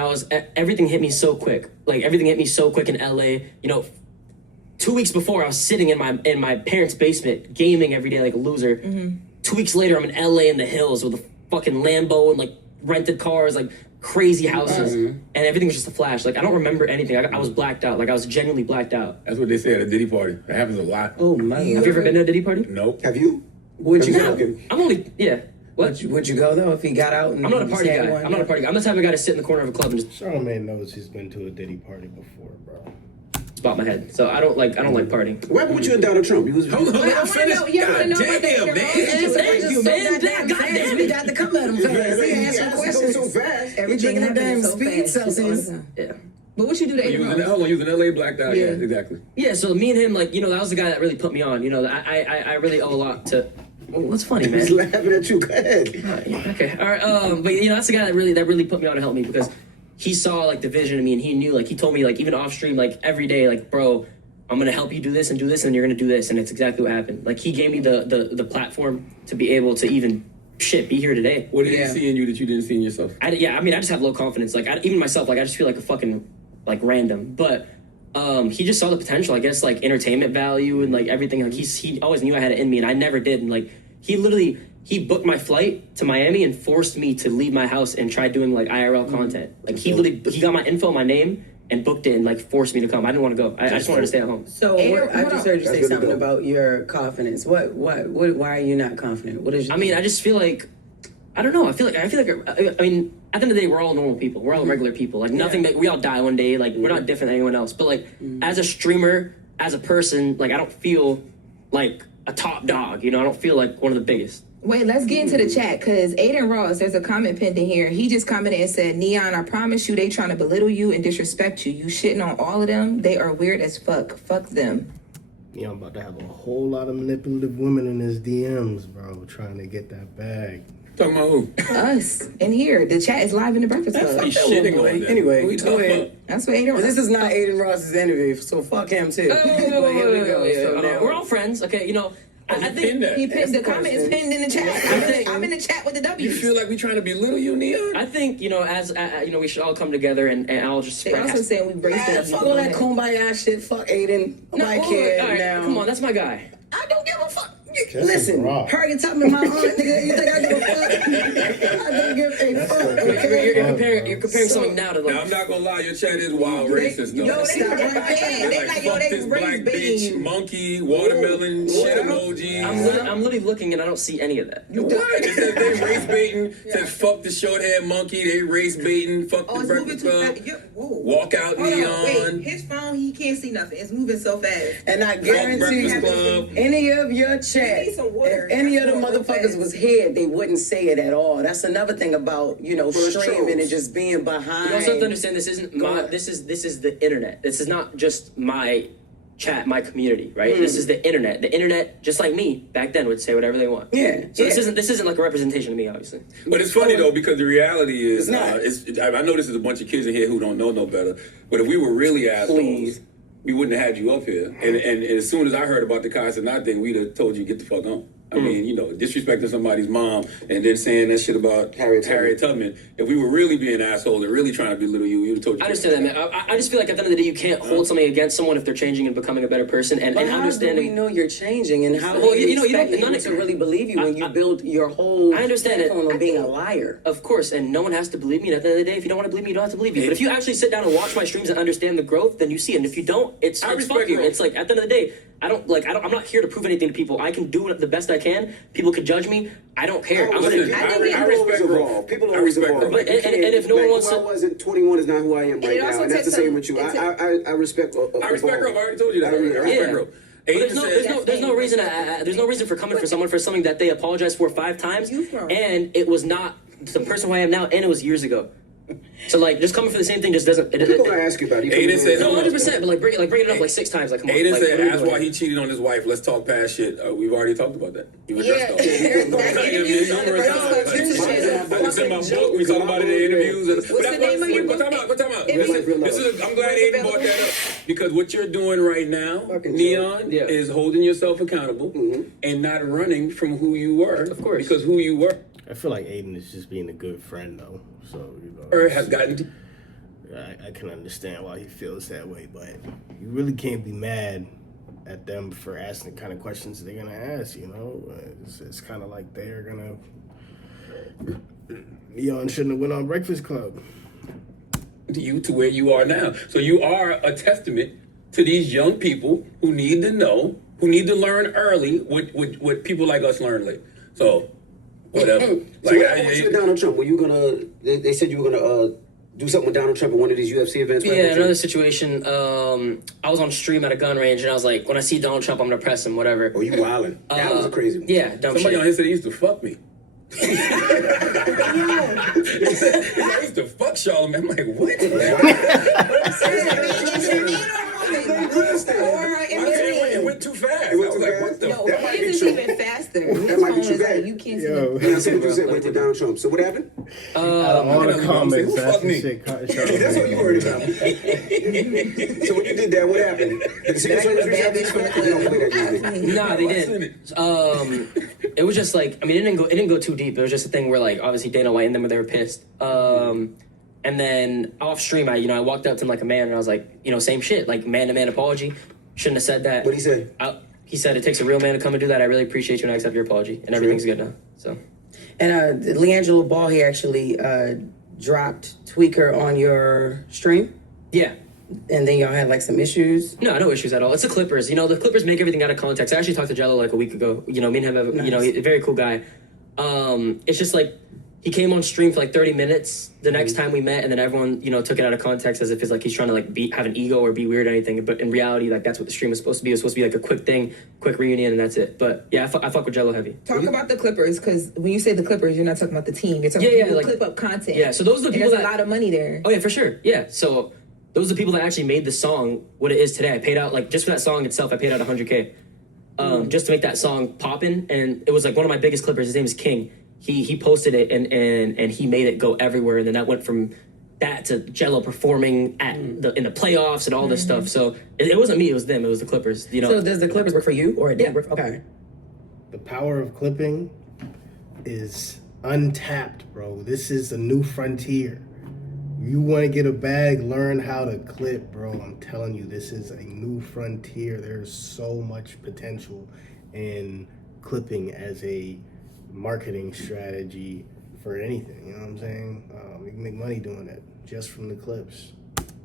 everything hit me so quick. Like, everything hit me so quick in LA. You know, 2 weeks before, I was sitting in my parents' basement, gaming every day like a loser. 2 weeks later, I'm in LA in the hills with a fucking Lambo and, like, rented cars, like, crazy houses. And everything was just a flash. Like, I don't remember anything. I was blacked out. Like, I was genuinely blacked out. That's what they say at a Diddy party. That happens a lot. Oh my! Have you ever been to a Diddy party? Nope. Have you? Would you No. go? I'm only, yeah. What? Would you go though if he got out? And I'm not a you party had guy. one? I'm not a party guy. I'm the type of guy to sit in the corner of a club and just Charlamagne knows he's been to a Diddy party before, bro. spot my head. So I don't like partying. What happened with you and Donald Trump? You was Hold on, Wait, I let wanna him know- finish. yeah, I wanna know God about damn, the man. Thank you, man. Goddamn We it. got to come at him fast. He asked some questions. so fast. Everything in the damn speed Celsius. Yeah. But what you do to You was Aiden in, Ross? hold on, you was in LA blacked out. Yeah, Yeah. exactly. Yeah, so me and him, like, you know, that was the guy that really put me on. You know, I really owe a lot to. Oh, what's funny, He's man? laughing at you. Go ahead. Okay, all right. But you know, that's the guy that really put me on and helped me because he saw like the vision in me and he knew, like, he told me, like, even off stream, like every day, like, bro, I'm gonna help you do this and you're gonna do this, and it's exactly what happened. Like, he gave me the platform to be able to even be here today. What did he see in you that you didn't see in yourself? I just have low confidence. Like, even myself, like, I just feel like a fucking, like, random. But he just saw the potential, I guess, like, entertainment value and, like, everything. Like, he always knew I had it in me, and I never did. And, like, he booked my flight to Miami and forced me to leave my house and try doing, like, IRL content. Like, he got my info, my name, and booked it and, like, forced me to come. I didn't want to go. I just wanted to stay at home. So Aiden, I hold just on. heard you say That's good to something go. about your confidence. What? Why are you not confident? What is? I mean, I just feel like, I don't know. I feel like, I mean, at the end of the day, we're all normal people. We're all regular people. Like, nothing that we all die one day. Like, we're not different than anyone else. But, like, as a streamer, as a person, like, I don't feel like a top dog. You know, I don't feel like one of the biggest. Wait, let's get into the chat because Aiden Ross, there's a comment pinned in here. He just commented and said, Neon, I promise you they trying to belittle you and disrespect you. You shitting on all of them. They are weird as fuck. Fuck them. Yeah, I'm about to have a whole lot of manipulative women in his DMs, bro, trying to get that bag. Talking about who? Us in here. The chat is live in the Breakfast Club. He's shitting on them. Anyway, What we go talking ahead. about? That's what Aiden Ross. This is not Aiden Ross's interview, so fuck him too. But here we go. So now- We're all friends. Okay, you know, I Pin think... that. He pinned the That's the comment is question. pinned in the chat. I'm in the chat with the You W's. feel like we trying to belittle you, Neon? I think, you know, as you know, we should all come together and I'll just They spread. also saying we raised Man, them. fuck all that kumbaya shit. Fuck Aiden. Nobody care all right, now. come on, that's my guy. I don't give a fuck. Just Listen, rock. Harriet Tubman, my aunt, nigga. You think I give a fuck? I don't give a fuck. Okay? You're comparing something now to, like... Now, I'm not gonna lie, your chat is wild racist, though. Yo, they Stop right right there. They like, like, yo, fuck they this black raised bitch, baby. monkey, watermelon, shit emojis. I'm literally looking and I don't see any of that. What? It says they race baiting. It says fuck the short haired monkey. They race baiting. Fuck Oh, the it's moving Breakfast too Club. fast. Yep. Whoa. Walk out Hold on, Neon. wait. His phone, he can't see nothing. It's moving so fast. And I guarantee Breakfast Club. any of your chat, Need some water. if any of the That's going motherfuckers fast. was here, they wouldn't say it at all. That's another thing about, you know, First streaming trolls. and just being behind. You also have to understand this isn't Go my on. this is the internet. This is not just my chat, my community, right? This is the internet. The internet, just like me back then, would say whatever they want. Yeah, So yeah. this isn't like a representation of me, obviously. But it's funny though because the reality is, It's not. I know this is a bunch of kids in here who don't know no better. But if we were really assholes, Please. we wouldn't have had you up here. And as soon as I heard about the Casa Not thing, we'd have told you get the fuck on. I mean, you know, disrespecting somebody's mom and then saying that shit about Harriet Tubman. If we were really being assholes and really trying to belittle you, we would have told you. I understand that, man. I just feel like at the end of the day, you can't hold something against someone if they're changing and becoming a better person and But how do we understanding. know you're changing, and how Well, do you, you know, you expect don't- people none of- to really believe you when you I- build your whole I understand it. platform on being a liar? Of course, and no one has to believe me. And at the end of the day, if you don't want to believe me, you don't have to believe me. But if you actually sit down and watch my streams and understand the growth, then you see it. And if you don't, it's I fuck respect you. growth. It's like at the end of the day, I'm not here to prove anything to people. I can do it the best I can. People could judge me. I don't care. I'm Listen, gonna. I think I People always respect evolve. growth. People I always respect evolve. growth. And if no one wants who I to- was at 21 is not who I am it right also now, and that's the takes same some- with you. it's I respect. I respect growth. I already told you that. I respect Yeah. growth. But Aiden there's no reason. There's no reason for coming for someone for something that they apologized for 5 times, You from? and it was not the person who I am now, and it was years ago. So like, just coming for the same thing just doesn't. People gonna ask you about it. Aiden said, No, 100%. But like, bring it up like 6 times. Like, come on. Aiden like, said, what are we ask doing why here? he cheated on his wife. Let's talk past shit. We've already talked about that. You Yeah, addressed all there's that. that interviews on the Breakfast Club too. It's in my book. We talk about it in the interviews. What's the name of your book? What time out? I'm glad Aiden brought that up because what you're doing right now, Neon, is holding yourself accountable and not running from who you were. Of course, because who you were. I feel like Aiden is just being a good friend, though. So, you know. Or has gotten. I can understand why he feels that way, but you really can't be mad at them for asking the kind of questions they're gonna ask. You know, it's kind of like they're gonna. Neon shouldn't have went on Breakfast Club. You to where you are now. So you are a testament to these young people who need to know, who need to learn early what people like us learn late. So whatever. So what happened with Donald Trump? Were you gonna? They said you were gonna do something with Donald Trump at one of these UFC events. Yeah, another situation. I was on stream at a gun range, and I was like, when I see Donald Trump, I'm gonna press him, whatever. Oh, you wildin'. That was a crazy one. Yeah, dumb Somebody shit. on here said he used to fuck me. I used to fuck Charlamagne. I'm like, what? It went too fast. I was like, what the? No, That might be his is true. even faster. That might be true. Like, you can't see Yo. Yeah, so you said with Donald Trump. So what happened? All the comments, who that's fucked the me? shit. That's what you worried about. So when you did that, what happened? Did the Secret Service reach out to you for that? You don't play that music. Nah, they didn't. It was just like, I mean, it didn't go too deep. It was just a thing where like, obviously Dana White and them, they were pissed. And then off stream, I walked up to him like a man, and I was like, same shit, like man to man apology. Shouldn't have said that. What'd he say? He said it takes a real man to come and do that. I really appreciate you, and I accept your apology, and everything's good now. So. And LeAngelo Ball, he actually dropped Tweaker on your stream. Yeah. And then y'all had like some issues. No issues at all. It's the Clippers. The Clippers make everything out of context. I actually talked to Jello like a week ago. Me and him have, he's a very cool guy. It's just like he came on stream for like 30 minutes the next time we met, and then everyone, took it out of context as if it's like he's trying to like have an ego or be weird or anything. But in reality, like that's what the stream was supposed to be. It was supposed to be like a quick thing, quick reunion, and that's it. But yeah, I fuck with Jello heavy. Talk about the Clippers, because when you say the Clippers, you're not talking about the team. You're talking about people who clip up content. Yeah, so those are the people there's that a lot of money there. Oh yeah, for sure. Yeah, so those are the people that actually made the song what it is today. I paid out like just for that song itself. I paid out $100K just to make that song poppin', and it was like one of my biggest Clippers. His name is King. He posted it and he made it go everywhere, and then that went from that to Jello performing in the playoffs and all this stuff. So it wasn't me, it was them, it was the Clippers. So does the Clippers work for you, or it didn't work? Okay. The power of clipping is untapped, bro. This is a new frontier. You want to get a bag, learn how to clip, bro. I'm telling you, this is a new frontier. There's so much potential in clipping as a marketing strategy for anything. You know what I'm saying? You can make money doing it just from the clips.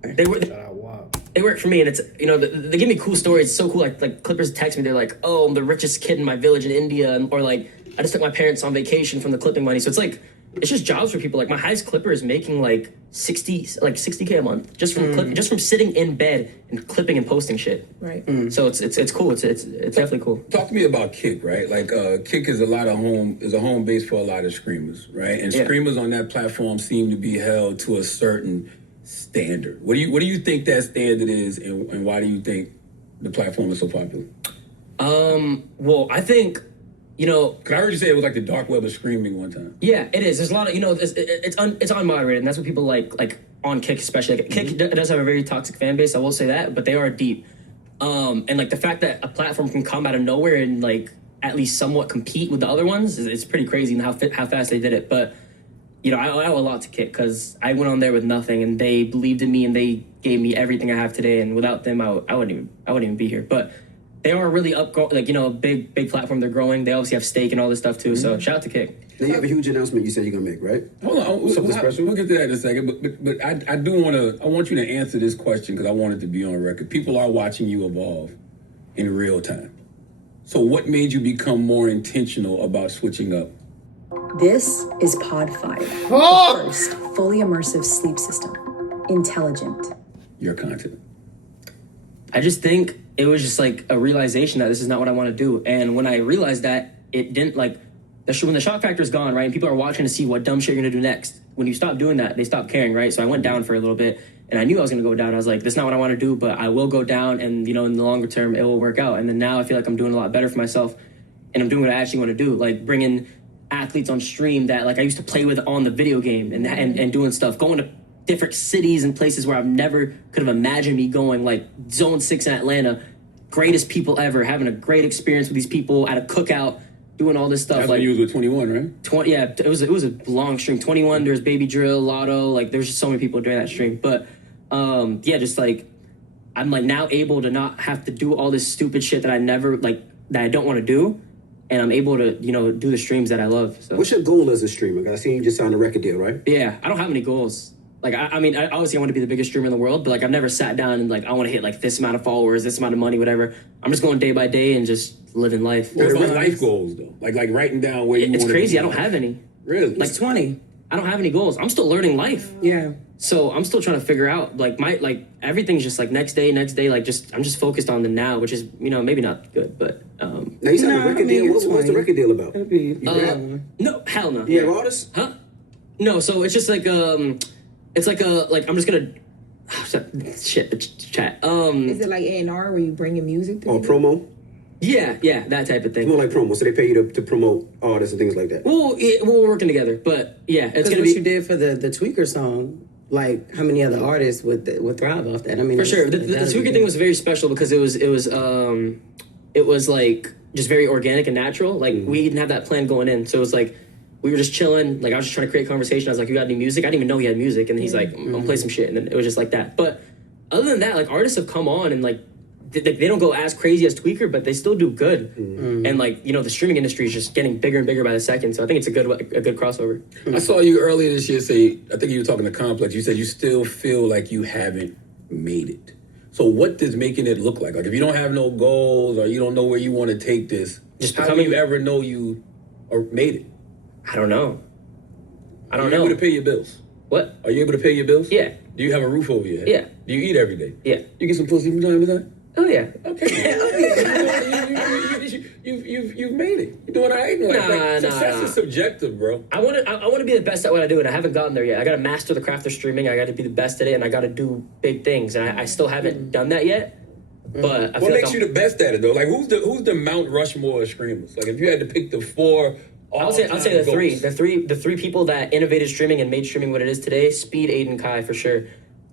Shout out WAP. They work for me, and it's they give me cool stories. It's so cool. Like Clippers text me, they're like, "Oh, I'm the richest kid in my village in India," or like, "I just took my parents on vacation from the clipping money." So it's like, it's just jobs for people. Like my highest clipper is making like 60K a month just from clipping, just from sitting in bed and clipping and posting shit. Right. So it's cool. It's definitely cool. Talk to me about Kick, right? Like Kick is a home base for a lot of streamers, right? And streamers on that platform seem to be held to a certain standard. What do you think that standard is, and why do you think the platform is so popular? Well, I think, cause I heard you say it was like the dark web of streaming one time. Yeah, it is. There's a lot of, it's unmoderated, and that's what people like on Kick especially. Like, Kick does have a very toxic fan base, I will say that, but they are deep. And like the fact that a platform can come out of nowhere and like at least somewhat compete with the other ones is pretty crazy, and how fast they did it. But I owe a lot to Kick, because I went on there with nothing, and they believed in me, and they gave me everything I have today. And without them, I wouldn't even be here. But they are really a big platform. They're growing. They obviously have stake and all this stuff too. So shout out to Kick. Now you have a huge announcement you said you're gonna make, right? Hold on, Something special? We'll get to that in a second. But I want you to answer this question, because I want it to be on record. People are watching you evolve in real time. So what made you become more intentional about switching up? This is Pod 5, the first fully immersive sleep system. Intelligent. Your content. I just think it was just like a realization that this is not what I want to do. And when I realized that, it didn't like, when the shock factor is gone, right? And people are watching to see what dumb shit you're gonna do next. when you stop doing that, they stop caring, right? So I went down for a little bit, and I knew I was gonna go down. I was like, that's not what I want to do, but I will go down, and you know, in the longer term, it will work out. And then now I feel like I'm doing a lot better for myself, and I'm doing what I actually want to do, like bringing athletes on stream that like I used to play with on the video game, and doing stuff, going to different cities and places where I've never could have imagined me going, like Zone 6 in Atlanta, greatest people ever, having a great experience with these people at a cookout, doing all this stuff. That's like when you was with 21, right? Yeah, it was a long stream. 21, there's Baby Drill, Lotto, like there's just so many people during that stream. But yeah, just like I'm like now able to not have to do all this stupid shit that I never that I don't want to do, and I'm able to do the streams that I love. So What's your goal as a streamer? I see you just signed a record deal, right? yeah, I don't have any goals. Like I mean, obviously I want to be the biggest streamer in the world, but like I've never sat down and like I want to hit like this amount of followers, this amount of money, whatever. I'm just going day by day and just living life. What about life goals though? Like writing down where you. It's wanna crazy. be. I don't have any. Really? Like 20. I don't have any goals. I'm still learning life. Yeah. So I'm still trying to figure out like everything's just like next day, like I'm just focused on the now, which is maybe not good, but Now you signed a record deal. What's the record deal about? no, hell no. You have artists? Huh? No, so it's just like it's like I'm just gonna chat. Is it like A&R where you bring your music to Or people? promo? Yeah, that type of It's thing. more like promo, so they pay you to promote artists and things like that. Well, we're working together, but yeah, it's Because gonna what be you did for the Tweaker song, like how many other artists would thrive off that? I mean, for sure. The Tweaker thing was very special because it was like just very organic and natural. Like we didn't have that plan going in, so it was like we were just chilling. Like I was just trying to create conversation. I was like, "You got any music?" I didn't even know he had music, and he's like, "I'm gonna play some shit," and then it was just like that. But other than that, like artists have come on and like they don't go as crazy as Tweaker, but they still do good. And like the streaming industry is just getting bigger and bigger by the second. So I think it's a good crossover. I saw you earlier this year say, I think you were talking to Complex, you said you still feel like you haven't made it. So what does making it look like? Like if you don't have no goals or you don't know where you want to take this, Just how do becoming- you ever know you or made it? I don't know. I don't Are you know. able to pay your bills? What? Are you able to pay your bills? Yeah. Do you have a roof over your head? Yeah. Do you eat every day? Yeah. You get some pussy from time to time? Oh yeah. Okay. You've made it. You're doing all right. Nah. Success is subjective, bro. I want to be the best at what I do, and I haven't gotten there yet. I got to master the craft of streaming. I got to be the best at it, and I got to do big things. And I still haven't done that yet. But I feel What like makes you the best at it though? Like who's the Mount Rushmore of streamers? Like if you had to pick the four. I'll say the three. The three people that innovated streaming and made streaming what it is today: Speed, Aiden, Kai, for sure.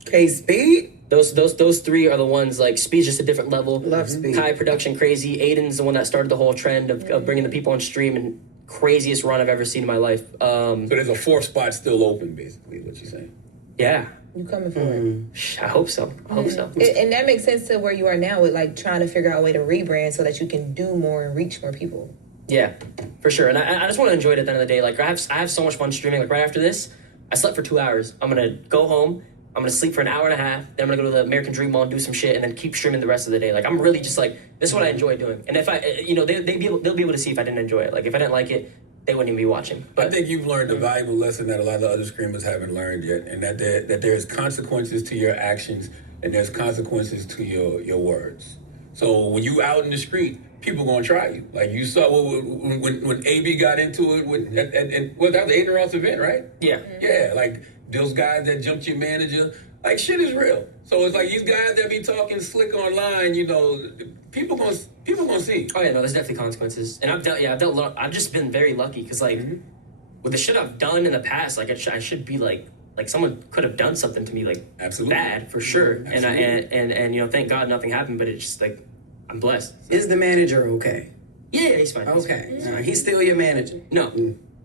K-Speed? Those three are the ones. Like Speed's just a different level. Love Speed. Kai production crazy. Aiden's the one that started the whole trend of bringing the people on stream, and craziest run I've ever seen in my life. So there's a fourth spot still open, basically, is what you're saying. Yeah. You coming for it? I hope so. And that makes sense to where you are now with like trying to figure out a way to rebrand so that you can do more and reach more people. Yeah, for sure. And I just want to enjoy it at the end of the day. Like I have so much fun streaming. Like right after this, I slept for 2 hours. I'm gonna go home. I'm gonna sleep for an hour and a half. Then I'm gonna go to the American Dream Mall and do some shit, and then keep streaming the rest of the day. Like I'm really just like this is what I enjoy doing. And if I, they'll be able to see if I didn't enjoy it. Like if I didn't like it, they wouldn't even be watching. But I think you've learned a valuable lesson that a lot of other streamers haven't learned yet, and that there's consequences to your actions and there's consequences to your words. So when you out in the street, people gonna try you. Like you saw when AB got into it with and well, that was the N3ON's event, right? yeah. Yeah, like those guys that jumped your manager, like shit is real. So it's like these guys that be talking slick online, people gonna see. Oh yeah, no, there's definitely consequences. And I've dealt a lot. I've just been very lucky because like with the shit I've done in the past, like I should be like someone could have done something to me like Absolutely. bad for sure. Absolutely. And thank God nothing happened, but it's just like I'm blessed. Is the manager okay? Yeah, he's fine. Okay. He's still your manager. No.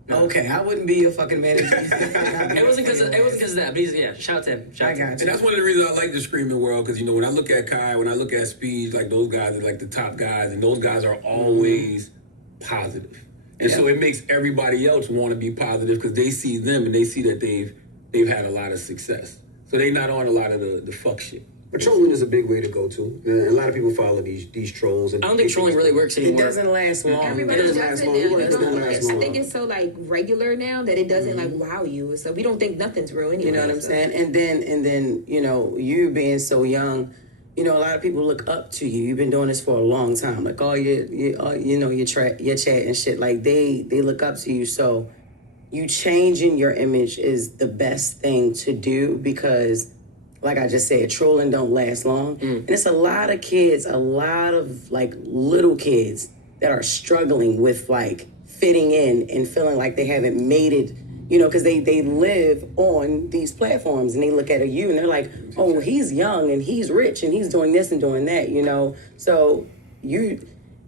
Okay, I wouldn't be your fucking manager. It wasn't because of that, but shout out to him. Shout out to him. got And that's one of the reasons I like the streaming world, because when I look at Kai, when I look at Speed, like those guys are like the top guys, and those guys are always positive. And so it makes everybody else want to be positive because they see them and they see that they've had a lot of success. So they not on a lot of the fuck shit. But trolling is a big way to go to. And a lot of people follow these trolls. And I don't think trolling really works anymore. It doesn't last long. Everybody doesn't does it last now. long. It doesn't last I long. think it's so like regular now that it doesn't like wow you. So we don't think nothing's real anyway. You know what I'm so. saying? And then, you being so young, a lot of people look up to you. You've been doing this for a long time. Like all your chat and shit. Like they look up to you. So, you changing your image is the best thing to do because, like I just said, trolling don't last long. And it's a lot of kids, a lot of like little kids that are struggling with like fitting in and feeling like they haven't made it, you know, because they live on these platforms and they look at you and they're like, oh, he's young and he's rich and he's doing this and doing that, you know. So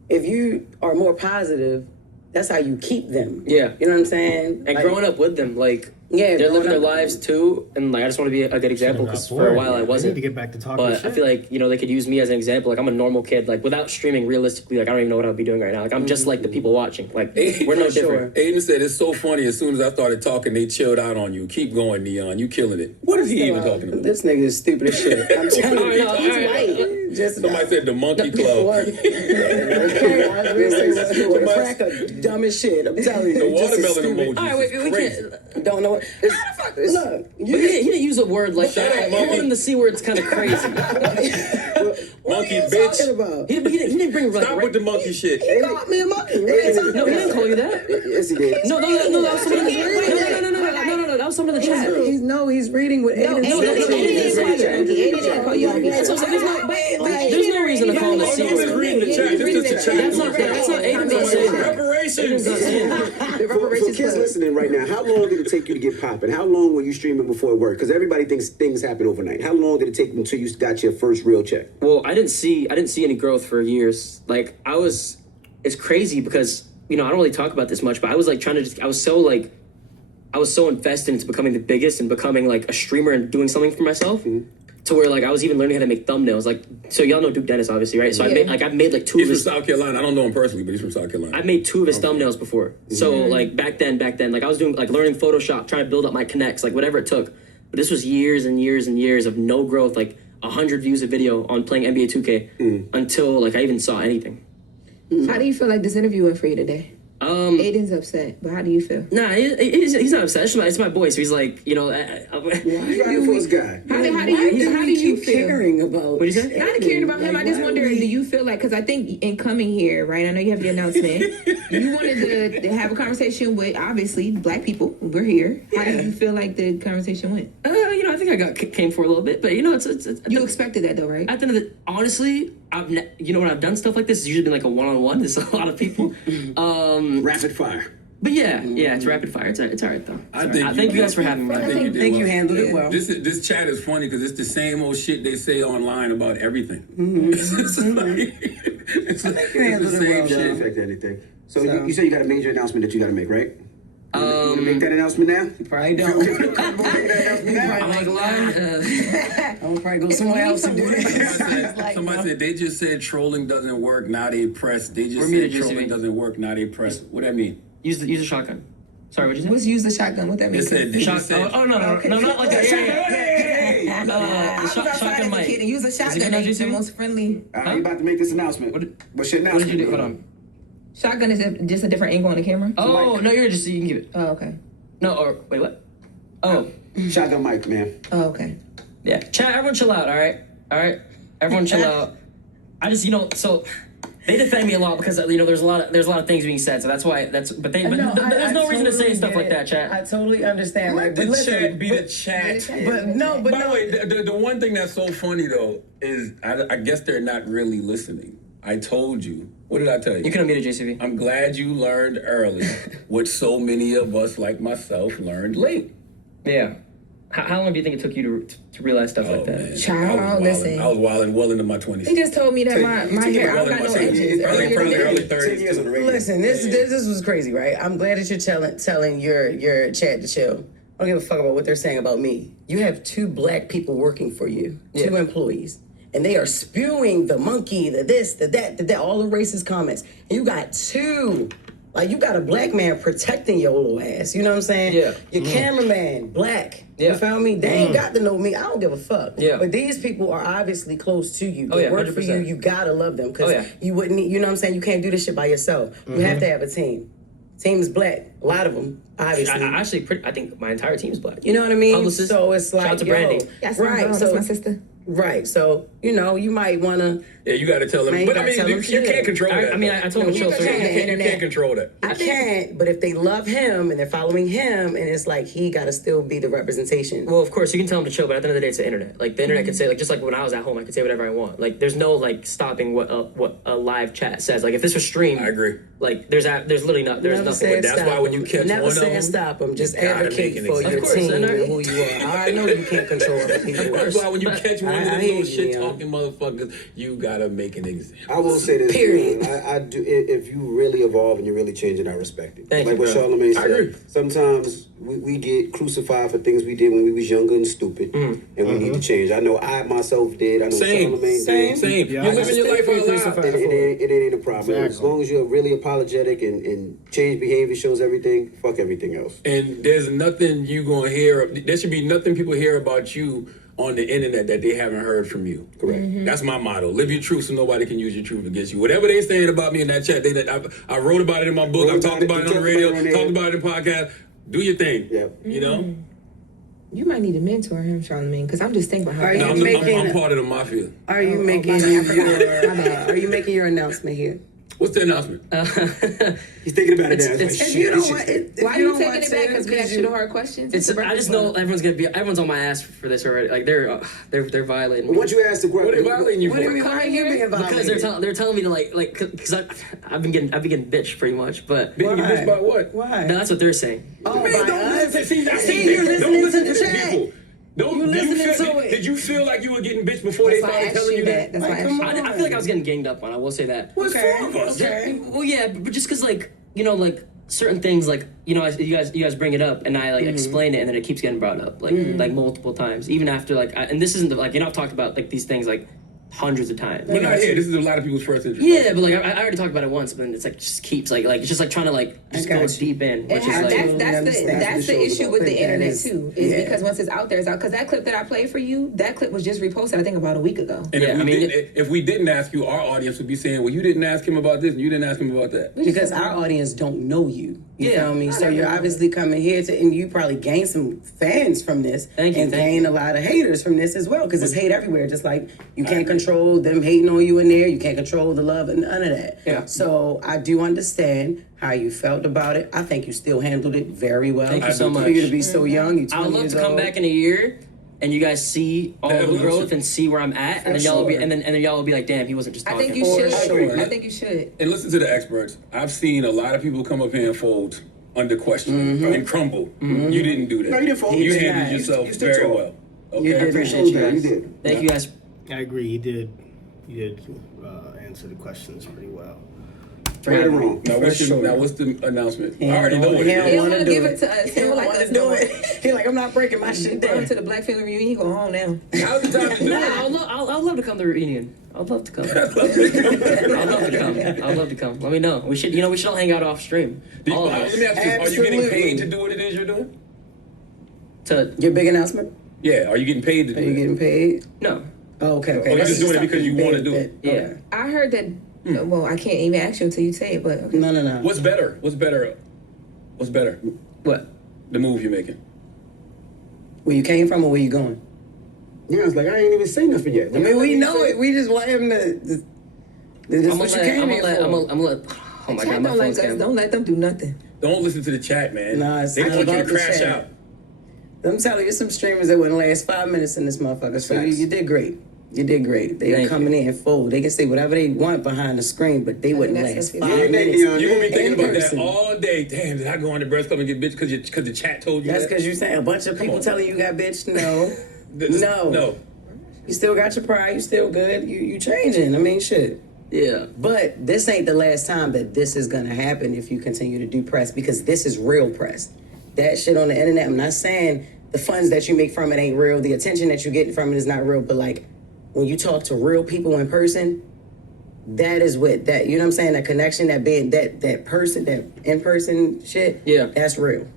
if you are more positive, that's how you keep them. Yeah. You know what I'm saying? And like, growing up with them, like, yeah, they're living their growing up- lives too, and like I just want to be a good example because for a while I wasn't. need to get back to talking But shit. I feel like they could use me as an example. Like I'm a normal kid. Like without streaming, realistically, like I don't even know what I'd be doing right now. Like I'm just like the people watching. Like we're no different. Aiden said it's so funny. As soon as I started talking, they chilled out on you. Keep going, Neon. You killing it. What is he even talking about? This nigga is stupid as shit. I'm telling you, he's right. Just Somebody said the Monkey Club. What? Okay, I was gonna say what a cracker, dumb as shit. I'm telling you. The just as watermelon stupid. emoji. All right, wait, we crazy. can't. Don't know what. Look, But he didn't use a word like Shut that. up, He monkey. wanted him to see where it's kind of crazy. Monkey what bitch. talking about? He didn't bring like. Stop with the monkey shit. He called me a monkey. No, he didn't call you that. Yes, he did. No, that was someone in the. That was someone in the chat. He's reading what Aiden That's what I'm saying. There's no reason to call him a C Just word. read the chat. This is the chat. That's not Aiden's not saying that. Aiden's not saying that. For kids listening right now, how long did it take you to get popping? How long were you streaming before it worked? Because everybody thinks things happen overnight. How long did it take until you got your first real check? Well, I didn't see any growth for years. Like it's crazy because I don't really talk about this much, but I was like I was so invested into becoming the biggest and becoming like a streamer and doing something for myself. To where like I was even learning how to make thumbnails. Like so y'all know Duke Dennis obviously, right? So I've made like two He's of from his South Carolina. I don't know him personally, but he's from South Carolina. I made two of his thumbnails before. So like back then, like I was doing like learning Photoshop, trying to build up my connects, like whatever it took. But this was years and years and years of no growth, like 100 views a video on playing NBA 2K until like I even saw anything. How do you feel like this interview went for you today? Aiden's upset, but how do you feel? Nah, he's not upset. It's my boy, so he's like, He's riding for his guy. How do you feel? caring about? What did you say? Not caring about him. I just wonder, do you feel like, because I think in coming here, right? I know you have the announcement. You wanted to have a conversation with, obviously, black people. We're here. How do you feel like the conversation went? I think I came for a little bit, but it's You expected that though, right? at the end of the honestly, when I've done stuff like this, it's usually been like a one-on-one. There's a lot of people. Rapid fire. But yeah, it's rapid fire. It's all right though. Thank you guys for having me. I think you did think well. you handled it well. This chat is funny because it's the same old shit they say online about everything. It's you handled the it same well, Doesn't shit. affect anything. So you said you got a major announcement that you got to make, right? You gonna make that announcement now? Probably don't. Make that announcement now? I'm not lying. I'm gonna probably go somewhere else and do this. Somebody said they just said trolling doesn't work, now they press. They just We're said muted, trolling JCB. doesn't work, now they press. What that mean? Use the shotgun. Sorry, what'd you say? Let's use the shotgun. What that They means? said they just said. Oh no, not like that. Shotgun mic. Use a Is it shotgun. good now, It's the JCB? most friendly. All right, you about to make this announcement. What's your What announcement? did you do? Hold on. Shotgun is just a different angle on the camera. Oh no, you can give it. Oh, okay. No, or wait, what? Oh, Shotgun mic, man. Oh, okay. yeah. Chat, everyone chill out. All right. Everyone chill out. I just so they defend me a lot because there's a lot of things being said. So that's why there's no reason to say stuff like that, chat. I totally understand. Let the chat be the chat. But no, but By the no. way, the one thing that's so funny though is I guess they're not really listening. I told you. What did I tell you? You can unmute it, JCB. I'm glad you learned early what so many of us like myself learned late. Yeah. How long do you think it took you to realize stuff like that? Man. Child, listen. I was wilding well into my 20s. He just told me that my hair, I don't got no edges. Early 10 30s. years on the radio. Listen, this was crazy, right? I'm glad that you're telling your chat to chill. I don't give a fuck about what they're saying about me. You have 2 black people working for you, 2 employees, and they are spewing the monkey, the this, the that, all the racist comments. And you got 2. Like, you got a black man protecting your little ass. You know what I'm saying? Yeah. Your cameraman, black. Yeah. You feel me? They ain't got to know me. I don't give a fuck. Yeah. But these people are obviously close to you. Oh, They yeah, work for you. 100%. You gotta love them. Because Oh, yeah. you wouldn't, you know what I'm saying? You can't do this shit by yourself. You have to have a team. Team is black. A lot of them, obviously. I think my entire team is black. You know what I mean? Publicist. So it's like, Shout out to yo, Brandy. That's my girl. That's my sister. Right. So, you might want to. Yeah, you got to tell them. Man, you But I gotta mean, tell them you can't control that. I told him to No, chill. you So can't. You can't control that. I can't, but if they love him and they're following him, and it's like he got to still be the representation. well, of course, you can tell him to chill, but at the end of the day, it's the internet. Like the internet can say, like just like when I was at home, I could say whatever I want. Like there's no like stopping what a live chat says. Like if this was streamed, I agree. Like there's literally nothing. Never said That's stop why when him. you catch Never one of said them, stop him. Just you gotta advocate make an for your example. Of course, team and and who you are. I know you can't control other people. That's why when you catch one of I them hear little you, shit Neon. talking motherfuckers, you gotta make an example. I will say this. Period. I do. If you really evolve and you're really changing, I respect it. Thank like you, what bro. Charlamagne I said. agree. Sometimes we get crucified for things we did when we was younger and stupid, and we need to change. I know I myself did. I know Same. Charlamagne did. Same. Yeah, You're I living your life out loud. It ain't a problem. As Exactly. long as you're really apologetic and change behavior shows everything, fuck everything else. And there's nothing you gonna hear. There should be nothing people hear about you on the internet that they haven't heard from you. Correct. That's my motto. Live your truth so nobody can use your truth against you. Whatever they saying about me in that chat, I wrote about it in my book. Wrote I've about talked it, about it you on the talked radio, about it on talked about it in podcast. Do your thing. Yep. You know? You might need to mentor him, Charlamagne, because I'm just thinking about how. Are you No, I'm part of the mafia. Are you making my bad. your? Are you making your announcement here? What's the announcement? He's thinking about it now. It's- It's If like, you don't shit, want, this shit- if Why are you you don't taking want it back? to, Because we asked you the hard questions. I just know everyone's on my ass for this already. Like they're violating. But me. once you ask the What are they question, violating you What do you for? mean? Why are you being Because violated? they're telling me to like because I've been getting bitched pretty much, but Being bitched by what? Why? no, that's what they're saying. Oh, Man, by don't us? listen to see that's See, the you're thing. Don't listen to listening the to that. people. Don't You did you listening feel, to it. Did you feel like you were getting bitched before That's they why I started asked telling you you that. That's why I Like, asked come you. on. I feel like I was getting ganged up on. I will say that. What's Okay, four of us? okay. Well, yeah, but just because like like certain things like you guys bring it up and I like explain it and then it keeps getting brought up like multiple times even after like and this isn't like I've talked about like these things like hundreds of times. But not here. This is a lot of people's first interest. Yeah, but like I already talked about it once, but then it's like just keeps like it's just like trying to like just I go got you. deep in, which is And like that's the issue with the internet too. Is Yeah. because once it's out there, it's out. Because that clip that I played for you, that clip was just reposted. I think about a week ago. And Yeah, if we didn't ask you, our audience would be saying, well, you didn't ask him about this and you didn't ask him about that. Because our audience don't know you. You Yeah. feel me? So you're obviously coming here and you probably gain some fans from this. Thank you, And thank gain a lot of haters from this as well. Because it's hate everywhere. Just like you can't control them hating on you in there. You can't control the love and none of that. Yeah. So I do understand how you felt about it. I think you still handled it very well. Thank you so For you to much. be so young, you I would 20 love years to come old. back in a year and you guys see all the evolution. growth and see where I'm at, and then y'all will be sure. and then y'all will be like, damn, he wasn't just I talking. think you For should. sure. I think you should. And listen to the experts. I've seen a lot of people come up here and fold under question and crumble. You didn't do that. No, you didn't fold. You You handled did. yourself You stood very tall. well. Okay. You I did. appreciate you guys. You did. Thank you guys. I agree. You did answer the questions pretty well. Right or wrong. Now what's, For sure. now what's the announcement? He I already know don't- what he it don't He is. don't wanna want to do give it. it to us. He He don't don't like want us to do doing it. He like, I'm not breaking my shit Going down. to the Black Family Reunion, he go home now. Now's the time to do it. I'll love to come to the reunion. I'd love to come. I'd love to come. I'd love to come. Let me know. We should all hang out off stream. All of Let us. me ask you this. Are you getting Absolutely. paid to do what it is you're doing? Your big announcement? Yeah. Are you getting paid to do Are you it? getting paid? No. Oh, okay. Or you just doing it because you wanna do it? Yeah. I heard that. Well, I can't even ask you until you say it, but okay. No. What's better? What's better? What's better? What? The move you're making. Where you came from or where you going? Yeah, I was like, I ain't even say nothing yet. I mean, we know it. We just want him to. This is I'm what you gonna came here for. let. Oh my Chat god, my don't like phone's us. getting. Don't let them do nothing. Don't listen to the chat, man. Nah, it's they not want you to about the crash chat. out. I'm telling you, some streamers that wouldn't last 5 minutes in this motherfucker. So Facts. you did great. You did great. They Thank coming in full. They can say whatever they want behind the screen, but they wouldn't that's last what 5 you minutes. You're You're gonna be thinking In about person. that all day. Damn, did I go on the breast club and get bitch because the chat told you That's that? because you saying a bunch of people on. telling you got bitch. No. No. No. You still got your pride. You still good. You changing. I mean, shit. Yeah. But this ain't the last time that this is gonna happen if you continue to do press, because this is real press. That shit on the internet, I'm not saying the funds that you make from it ain't real, the attention that you're getting from it is not real, but like when you talk to real people in person, that is what that, you know what I'm saying, that connection, that being that person, that in-person shit, Yeah. that's real.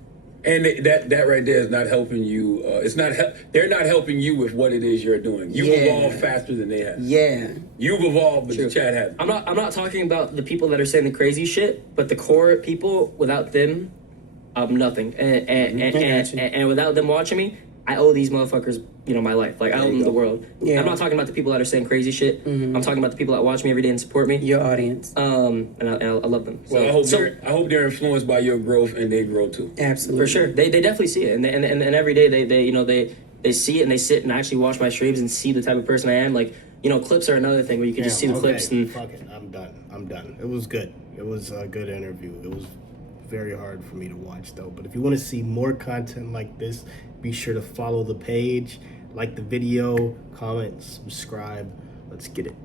And that right there is not helping you. It's not. They're not helping you with what it is you're doing. You've Yeah. evolved faster than they have. Yeah. You've evolved, but the chat hasn't. I'm not talking about the people that are saying the crazy shit, but the core people. Without them, I'm nothing. And got you. without them watching me, I owe these motherfuckers, you know, my life. Like, I owe them the world. Yeah. I'm not talking about the people that are saying crazy shit. I'm talking about the people that watch me every day and support me. Your audience. And I love them. Well, I hope they're influenced by your growth and they grow too. Absolutely. For sure. They definitely see it. And every day they you know, they see it and they sit and actually watch my streams and see the type of person I am. Like, you know, clips are another thing where you can just see the clips and fuck it, I'm done. It was good. It was a good interview. It was very hard for me to watch though. But if you want to see more content like this, be sure to follow the page, like the video, comment, subscribe. Let's get it.